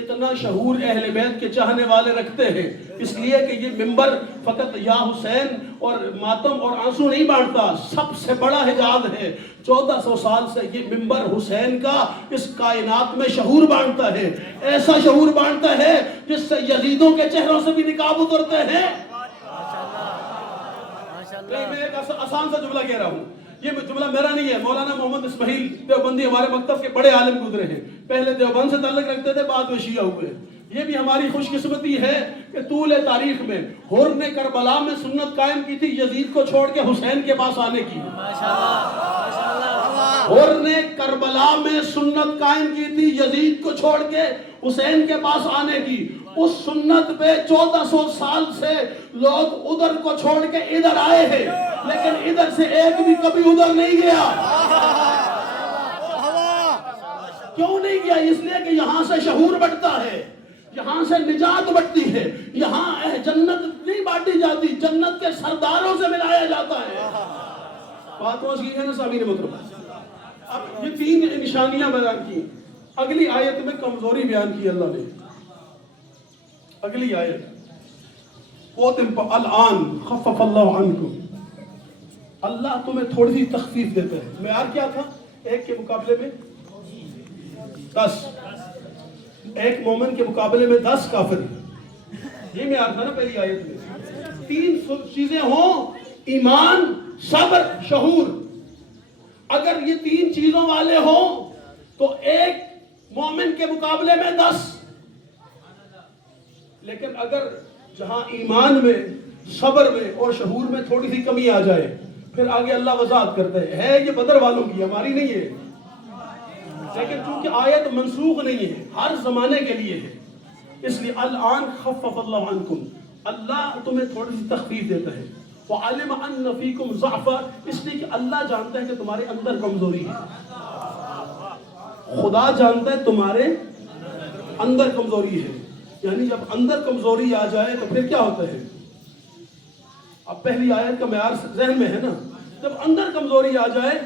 اتنا شعور اہل بیت کے چاہنے والے رکھتے ہیں, اس لیے کہ یہ منبر فقط یا حسین اور ماتم اور آنسو نہیں بانٹتا, سب سے بڑا حجاب ہے. 1400 سال سے یہ منبر حسین کا اس کائنات میں شعور بانٹتا ہے, ایسا شعور بانٹتا ہے جس سے یزیدوں کے چہروں سے بھی نقاب اترتے ہیں. میں ایک آسان سا جملہ کہہ رہا ہوں, یہ جملہ میرا نہیں ہے, مولانا محمد اسماعیل دیوبندی ہمارے مکتب کے بڑے عالم گزرے ہیں, پہلے دیوبند سے تعلق رکھتے تھے, بعد میں شیعہ ہوئے. یہ بھی ہماری خوش قسمتی ہے کہ طول تاریخ میں حر نے کربلا میں سنت قائم کی تھی یزید کو چھوڑ کے حسین کے پاس آنے کی. حر نے کربلا میں سنت قائم کی تھی یزید کو چھوڑ کے حسین کے پاس آنے کی. اس سنت پہ 1400 سال سے لوگ ادھر کو چھوڑ کے ادھر آئے ہیں, لیکن ادھر سے ایک بھی کبھی ادھر نہیں گیا. کیوں نہیں گیا؟ اس لیے کہ یہاں سے شعور بڑھتا ہے, یہاں سے نجات بڑھتی ہے, یہاں جنت نہیں بانٹی جاتی, جنت کے سرداروں سے ملایا جاتا ہے. بات وہ ہے نا سامعین محترم. اب یہ 3 نشانیاں بیان کی, اگلی آیت میں کمزوری بیان کی اللہ نے. اگلی آیت الان خفف اللہ عنکم, اللہ تمہیں تھوڑی سی تخفیف دیتا ہے. معیار کیا تھا؟ ایک کے مقابلے میں 10, ایک مومن کے مقابلے میں 10 کافر. یہ معیار تھا نا پہلی آیت میں. 3 چیزیں ہوں, ایمان, صبر, شعور. اگر یہ 3 چیزوں والے ہوں تو ایک مومن کے مقابلے میں 10. لیکن اگر جہاں ایمان میں, صبر میں اور شعور میں تھوڑی سی کمی آ جائے, پھر آگے اللہ وضاحت کرتا ہے یہ بدر والوں کی, ہماری نہیں ہے. لیکن چونکہ آیت منسوخ نہیں ہے, ہر زمانے کے لیے ہے, اس لیے الان خفف اللہ عنکم, اللہ تمہیں تھوڑی سی تخفیف دیتا ہے. وعلم ان فیکم ضعفا، اس لیے کہ اللہ جانتا ہے کہ تمہارے اندر کمزوری ہے. خدا جانتا ہے تمہارے اندر کمزوری ہے. یعنی جب اندر کمزوری آ جائے تو پھر کیا ہوتا ہے؟ اب پہلی آیت کا معیار ذہن میں ہے نا. جب اندر کمزوری آ جائے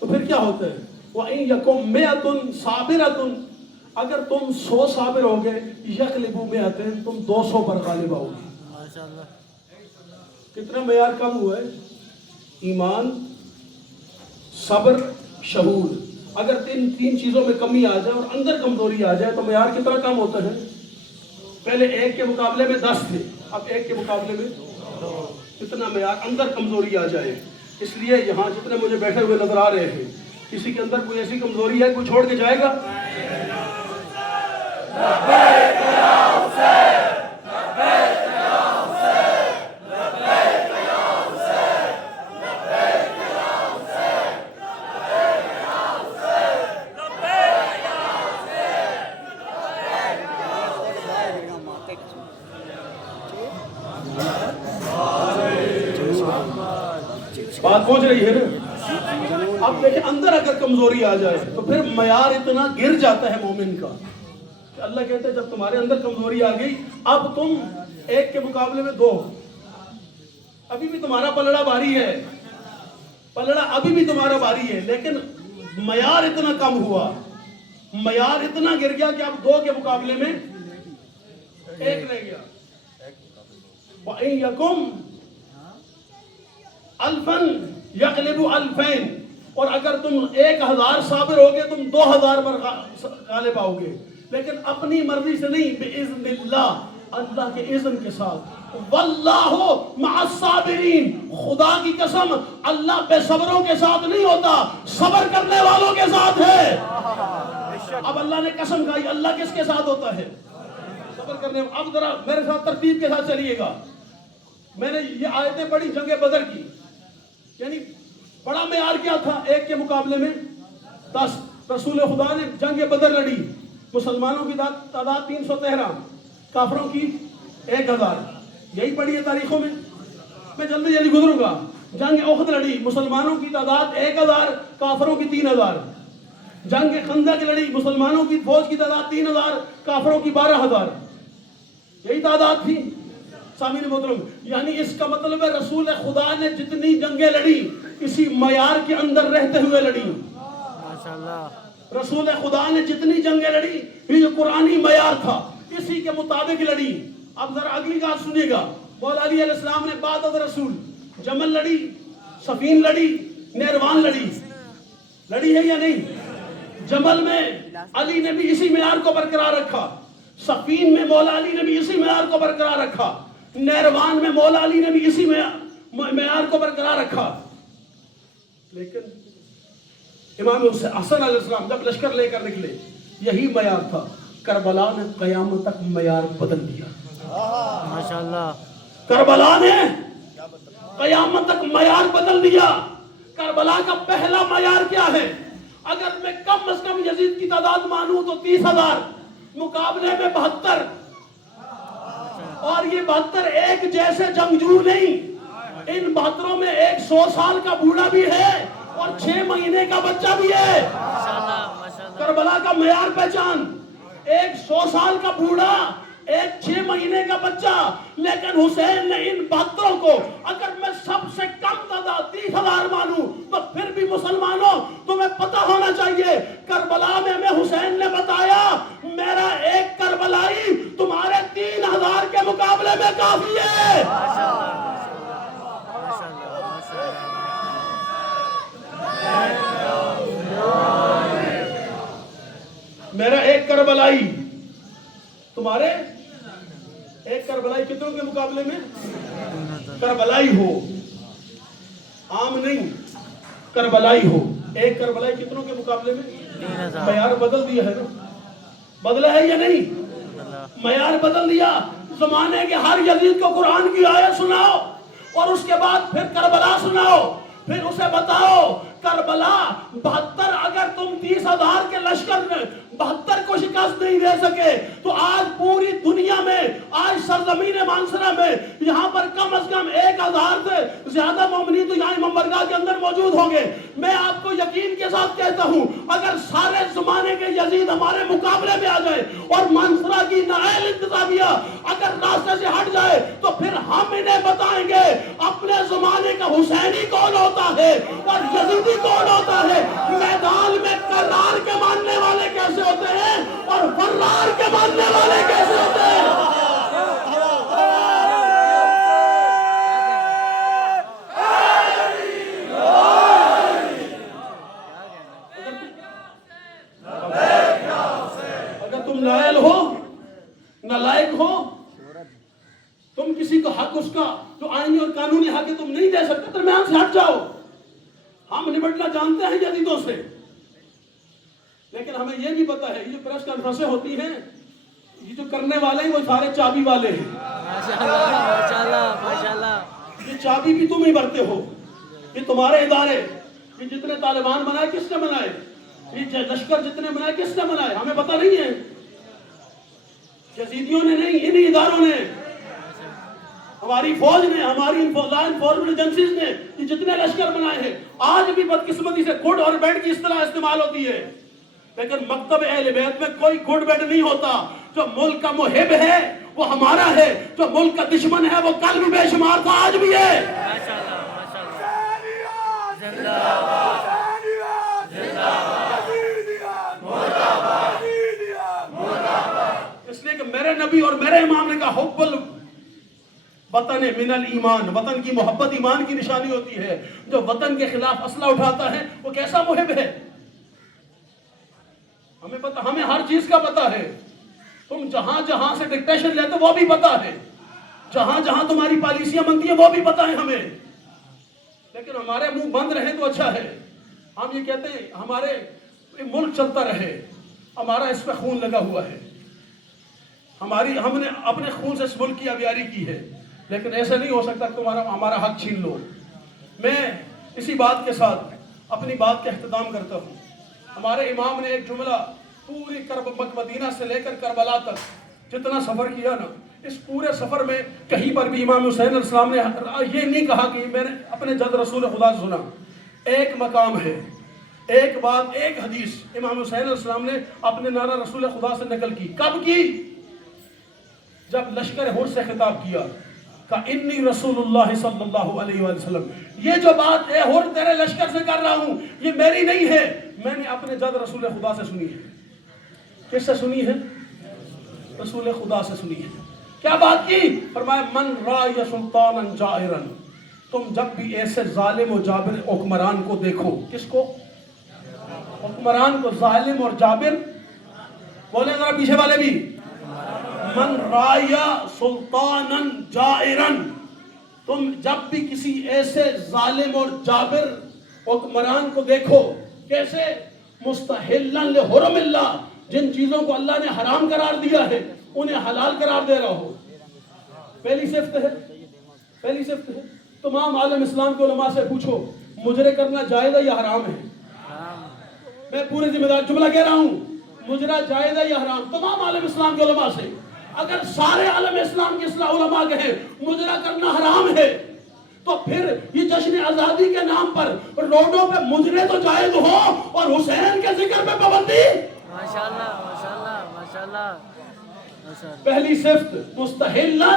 تو پھر کیا ہوتا ہے؟ وَإِن يَكُن مِّئَةٌ صَابِرَةٌ، اگر تم 100 صابر ہو گئے، يَغْلِبُوا مِئَةً، تم 200 پر غالب آؤ گے. کتنا معیار کم ہوا ہے؟ ایمان، صبر، شہود. اگر تین چیزوں میں کمی آ جائے اور اندر کمزوری آ جائے تو معیار کتنا کم ہوتا ہے؟ پہلے 1 کے مقابلے میں 10 تھے، اب 1 کے مقابلے میں 2. کتنا معیار اندر کمزوری آ جائے. اس لیے یہاں جتنے مجھے بیٹھے ہوئے نظر آ رہے ہیں، کسی کے اندر کوئی ایسی کمزوری ہے کوئی چھوڑ کے جائے گا؟ بات پہنچ رہی ہے نا. اب دیکھیں اندر اگر کمزوری آ جائے تو پھر معیار اتنا گر جاتا ہے مومن کا کہ اللہ کہتا ہے جب تمہارے اندر کمزوری آ گئی، اب تم 1 کے مقابلے میں 2. ابھی بھی تمہارا پلڑا بھاری ہے، پلڑا ابھی بھی تمہارا بھاری ہے، لیکن معیار اتنا کم ہوا، معیار اتنا گر گیا کہ اب 2 کے مقابلے میں 1 رہ گیا. وَإِن يَكُن الفن یغلب الفین، اور اگر تم 1000 صابر ہوگے تم 2000 پر غالب آؤ گے، لیکن اپنی مرضی سے نہیں، باذن اللہ، اللہ کے اذن کے ساتھ. واللہ مع الصابرین، خدا کی قسم اللہ بے صبروں کے ساتھ نہیں ہوتا، صبر کرنے والوں کے ساتھ ہے. اب اللہ نے قسم کھائی، اللہ کس کے ساتھ ہوتا ہے؟ صبر کرنے. اب ذرا میرے ساتھ ترتیب کے ساتھ چلیے گا. میں نے یہ آیتیں پڑھی جنگ بدر کی، یعنی بڑا معیار کیا تھا؟ 1 کے مقابلے میں 10. رسول خدا نے جنگ بدر لڑی، مسلمانوں کی تعداد 313، کافروں کی 1000. یہی پڑھی ہے تاریخوں میں، میں جلدی جلدی گزروں گا. جنگ احد لڑی، مسلمانوں کی تعداد 1000، کافروں کی 3000. جنگ خندق لڑی، مسلمانوں کی فوج کی تعداد 3000، کافروں کی 12000. یہی تعداد تھی. سامعین محترم، یعنی اس کا مطلب ہے رسول خدا نے جتنی جنگیں لڑی اسی معیار کے اندر رہتے ہوئے لڑی. رسول خدا نے جتنی جنگیں لڑی یہ جو قرآنی معیار تھا اسی کے مطابق لڑی. اب ذرا اگلی بات سنیے گا. مولا علی علیہ السلام نے بعد از رسول جمل لڑی، صفین لڑی، نیروان لڑی ہے یا نہیں؟ جمل میں علی نے بھی اسی معیار کو برقرار رکھا، صفین میں مولا علی نے بھی اسی معیار کو برقرار رکھا، نیروان میں مولا علی نے بھی اسی معیار کو برقرار رکھا. لیکن امام حسن علیہ السلام جب لشکر لے کر نکلے یہی معیار تھا. کربلا نے قیامت تک معیار بدل دیا. ماشاءاللہ، کربلا نے قیامت تک معیار بدل دیا. کربلا کا پہلا معیار کیا ہے؟ اگر میں کم از کم یزید کی تعداد مانوں تو 30,000، مقابلے میں 72، اور یہ 72 ایک جیسے جنگجو نہیں، ان 72 میں ایک 100 سال کا بوڑھا بھی ہے اور 6 مہینے کا بچہ بھی ہے. کربلا کا معیار پہچان، ایک 100 سال کا بوڑھا، ایک 6 مہینے کا بچہ. لیکن حسین نے ان 72 کو اگر میں سب سے کم تعداد 30,000 مانوں تو پھر بھی مسلمانوں تمہیں پتہ ہونا چاہیے کربلا میں ہمیں حسین نے بتایا میرا ایک کربلائی تمہارے 3,000 کے مقابلے میں کافی ہے. میرا ایک کربلائی تمہارے ایک کربلائی کتنوں کے مقابلے میں؟ کربلائی ہو، عام نہیں، کربلائی ہو. ایک کربلائی کتنوں کے مقابلے میں؟ معیار بدل دیا ہے نا؟ بدلا ہے یا نہیں؟ معیار بدل دیا. زمانے کے ہر یزید کو قرآن کی آیت سناؤ اور اس کے بعد پھر کربلا سناؤ، پھر اسے بتاؤ کربلا 72 اگر تم 30,000 کے لشکر 72 کو شکست نہیں دے سکے تو آج پوری دنیا میں آج سرزمین مانسرا میں یہاں پر کم از کم 1000 سے زیادہ مومنین تو یہاں امام برگاہ کے اندر موجود ہوں گے. میں آپ کو یقین کے ساتھ کہتا ہوں اگر سارے زمانے کے یزید ہمارے مقابلے میں آ جائے اور مانسرا کی نائل انتظامیہ اگر راستے سے ہٹ جائے تو پھر ہم انہیں بتائیں گے اپنے زمانے کا حسینی کون ہوتا ہے اور یزیدی کون ہوتا ہے. میدان میں کرار کے ماننے والے کیسے ہوتے ہیں اور فرار کے ماننے والے کیسے ہوتے ہیں. اگر تم نائل ہو نالائق ہو تم کسی کو حق اس کا جو آئینی اور قانونی حق ہے تم نہیں دے سکتے درمیان سے ہٹ جاؤ. ہم نمٹنا جانتے ہیں یزیدوں سے لیکن ہمیں یہ بھی پتا ہے یہ جو پریس کانفرنسیں ہوتی ہیں یہ جو کرنے والے ہیں وہ سارے چابی والے ہیں. ماشاءاللہ یہ چابی بھی تم ہی بھرتے ہو. یہ تمہارے ادارے یہ جتنے طالبان بنائے کس نے بنائے یہ لشکر جتنے بنائے کس نے بنائے ہمیں پتہ نہیں ہے. یزیدیوں نے نہیں انہی اداروں نے ہماری فوج نے ہماری انفورسمنٹ ایجنسیز نے یہ جتنے لشکر بنائے ہیں. آج بھی بدقسمتی سے گڈ اور بیڈ کی اصطلاح استعمال ہوتی ہے لیکن مکتب اہل بیت میں کوئی گڈ بیڈ نہیں ہوتا. جو ملک کا محب ہے وہ ہمارا ہے جو ملک کا دشمن ہے وہ کل بھی بے شمار تھا آج بھی ہے. اس لیے کہ میرے نبی اور میرے امام نے کہا حب وطن من الایمان وطن کی محبت ایمان کی نشانی ہوتی ہے. جو وطن کے خلاف اسلحہ اٹھاتا ہے وہ کیسا محب ہے. ہمیں پتہ ہمیں ہر چیز کا پتہ ہے. تم جہاں جہاں سے ڈکٹیشن لیتے وہ بھی پتہ ہے جہاں جہاں تمہاری پالیسیاں بنتی ہیں وہ بھی پتہ ہے ہمیں لیکن ہمارے منہ بند رہے تو اچھا ہے. ہم یہ کہتے ہیں ہمارے ملک چلتا رہے ہمارا اس پہ خون لگا ہوا ہے ہم نے اپنے خون سے اس ملک کی آبیاری کی ہے لیکن ایسا نہیں ہو سکتا کہ ہمارا حق چھین لو. میں اسی بات کے ساتھ اپنی بات کا اختتام کرتا ہوں. ہمارے امام نے ایک جملہ پوری مدینہ سے لے کر کربلا تک جتنا سفر کیا نا اس پورے سفر میں کہیں پر بھی امام حسین علیہ السلام نے یہ نہیں کہا کہ میں نے اپنے جد رسول خدا سے سنا. ایک مقام ہے ایک بات ایک حدیث امام حسین علیہ السلام نے اپنے نانا رسول خدا سے نقل کی. کب کی؟ جب لشکر ہر سے خطاب کیا کہ انی رسول اللہ صلی اللہ علیہ وآلہ وسلم یہ جو بات اے ہر تیرے لشکر سے کر رہا ہوں یہ میری نہیں ہے میں نے اپنے جد رسول خدا سے سنی ہے. کس سے سنی ہے؟ رسول خدا سے سنی ہے. کیا بات کی؟ فرمایا من رای سلطانا جائرا تم جب بھی ایسے ظالم و جابر حکمران کو دیکھو. کس کو؟ حکمران کو. ظالم اور جابر بولے ذرا پیچھے والے بھی. من رایا سلطانا جائرا تم جب بھی کسی ایسے ظالم اور جابر حکمران کو دیکھو کیسے مستحلا لحرم اللہ جن چیزوں کو اللہ نے حرام قرار دیا ہے انہیں حلال قرار دے رہا ہو. پہلی صفت ہے تمام عالم اسلام کے علماء سے پوچھو مجرے کرنا جائز ہے یا حرام ہے. میں پورے ذمہ دار جملہ کہہ رہا ہوں مجرا جائز ہے یا حرام. تمام عالم اسلام کے علماء سے اگر سارے عالم اسلام کے علماء کہیں مجرا کرنا حرام ہے تو پھر یہ جشن آزادی کے نام پر روڈوں پہ مجرے تو جائز ہو اور حسین کے ذکر پہ پابندی. ماشاءاللہ ماشاءاللہ ماشاءاللہ. پہلی صفت مستحلا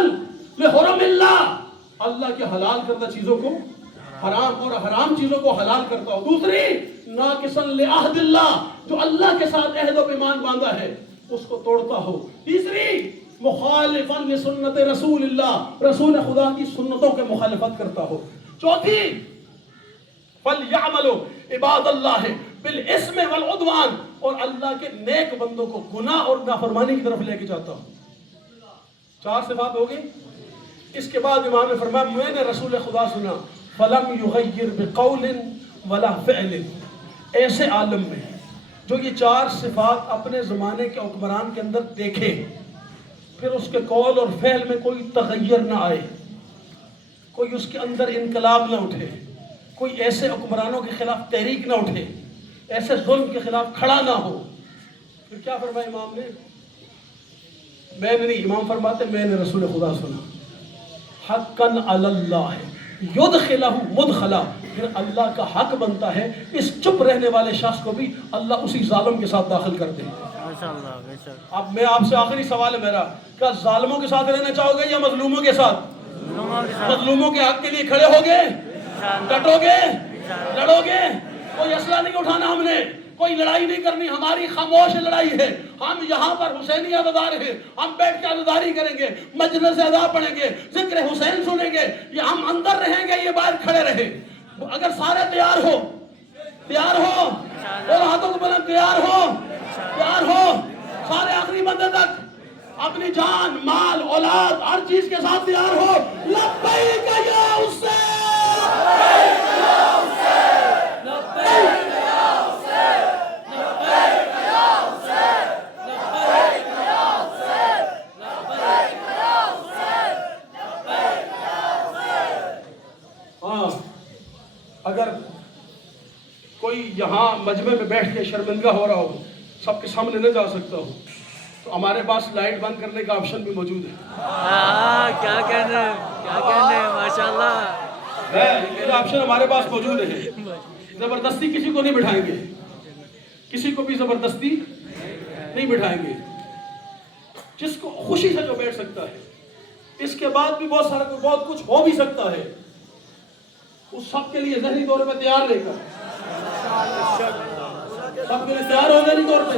لحرم اللہ اللہ کے حلال کردہ چیزوں کو حرام اور حرام چیزوں کو حلال کرتا ہو. دوسری ناقصا لعہد اللہ جو اللہ کے ساتھ عہد و پیمان باندھا ہے اس کو توڑتا ہو. تیسری مخالفا لسنت رسول اللہ رسول خدا کی سنتوں کے مخالفت کرتا ہو. چوتھی فَلْيَعْمَلُوا عباد اللہ بالاسم والعدوان اور اللہ کے نیک بندوں کو گناہ اور نافرمانی کی طرف لے کے جاتا ہو. 4 صفات ہو گئی. اس کے بعد امام نے فرمایا میں نے رسول خدا سنا فَلَمْ يُغَيِّرْ بِقَوْلٍ وَلَا فِعْلٍ ایسے عالم میں جو یہ 4 صفات اپنے زمانے کے حکمران کے اندر دیکھے پھر اس کے قول اور فعل میں کوئی تغیر نہ آئے کوئی اس کے اندر انقلاب نہ اٹھے کوئی ایسے حکمرانوں کے خلاف تحریک نہ اٹھے ایسے ظلم کے خلاف کھڑا نہ ہو پھر کیا فرمایا امام نے؟ میں نے نہیں، امام فرماتے میں نے رسول خدا سنا، حقاً علی اللہ یدخلہ مدخلا، پھر اللہ کا حق بنتا ہے اس چپ رہنے والے شخص کو بھی اللہ اسی ظالم کے ساتھ داخل کر دے۔ ماشاءاللہ بے شک۔ اب میں آپ سے آخری سوال ہے میرا، کیا ظالموں کے ساتھ رہنا چاہو گے یا مظلوموں کے ساتھ؟ مظلوموں کے حق کے لیے کھڑے ہو گے، ڈٹو گے، لڑو گے؟ کوئی اسلحہ نہیں اٹھانا ہم نے، کوئی لڑائی نہیں کرنی، ہماری خاموش لڑائی ہے۔ ہم یہاں پر حسینی عزادار ہیں، ہم بیٹھ کے عزاداری کریں گے، مجلس ادا پڑھیں گے، ذکر حسین سنیں گے، یہ ہم اندر رہیں گے، یہ باہر کھڑے رہیں۔ اگر سارے تیار ہو اور ہاتھوں کو بلند، تیار ہو سارے آخری بندے تک اپنی جان مال اولاد ہر چیز کے ساتھ تیار ہو، لبیک یا حسین، لبیک یا حسین، لبیک یا حسین، لبیک یا حسین، لبیک یا حسین، لبیک یا حسین، لبیک یا حسین۔ ہاں، اگر کوئی یہاں مجمع میں بیٹھ کے شرمندہ ہو رہا ہو، سب کے سامنے نہ جا سکتا ہو، تو ہمارے پاس لائٹ بند کرنے کا آپشن بھی موجود ہے۔ کیا کہنے ماشاءاللہ، یہ آپشن ہمارے پاس موجود ہے۔ زبردستی کسی کو نہیں بٹھائیں گے، کسی کو بھی زبردستی نہیں بٹھائیں گے، جس کو خوشی سے جو بیٹھ سکتا ہے۔ اس کے بعد بھی بہت کچھ ہو بھی سکتا ہے، اس سب کے لیے ذہنی طور پہ تیار لے کر، سب کے لیے تیار ہو ذہنی طور پہ۔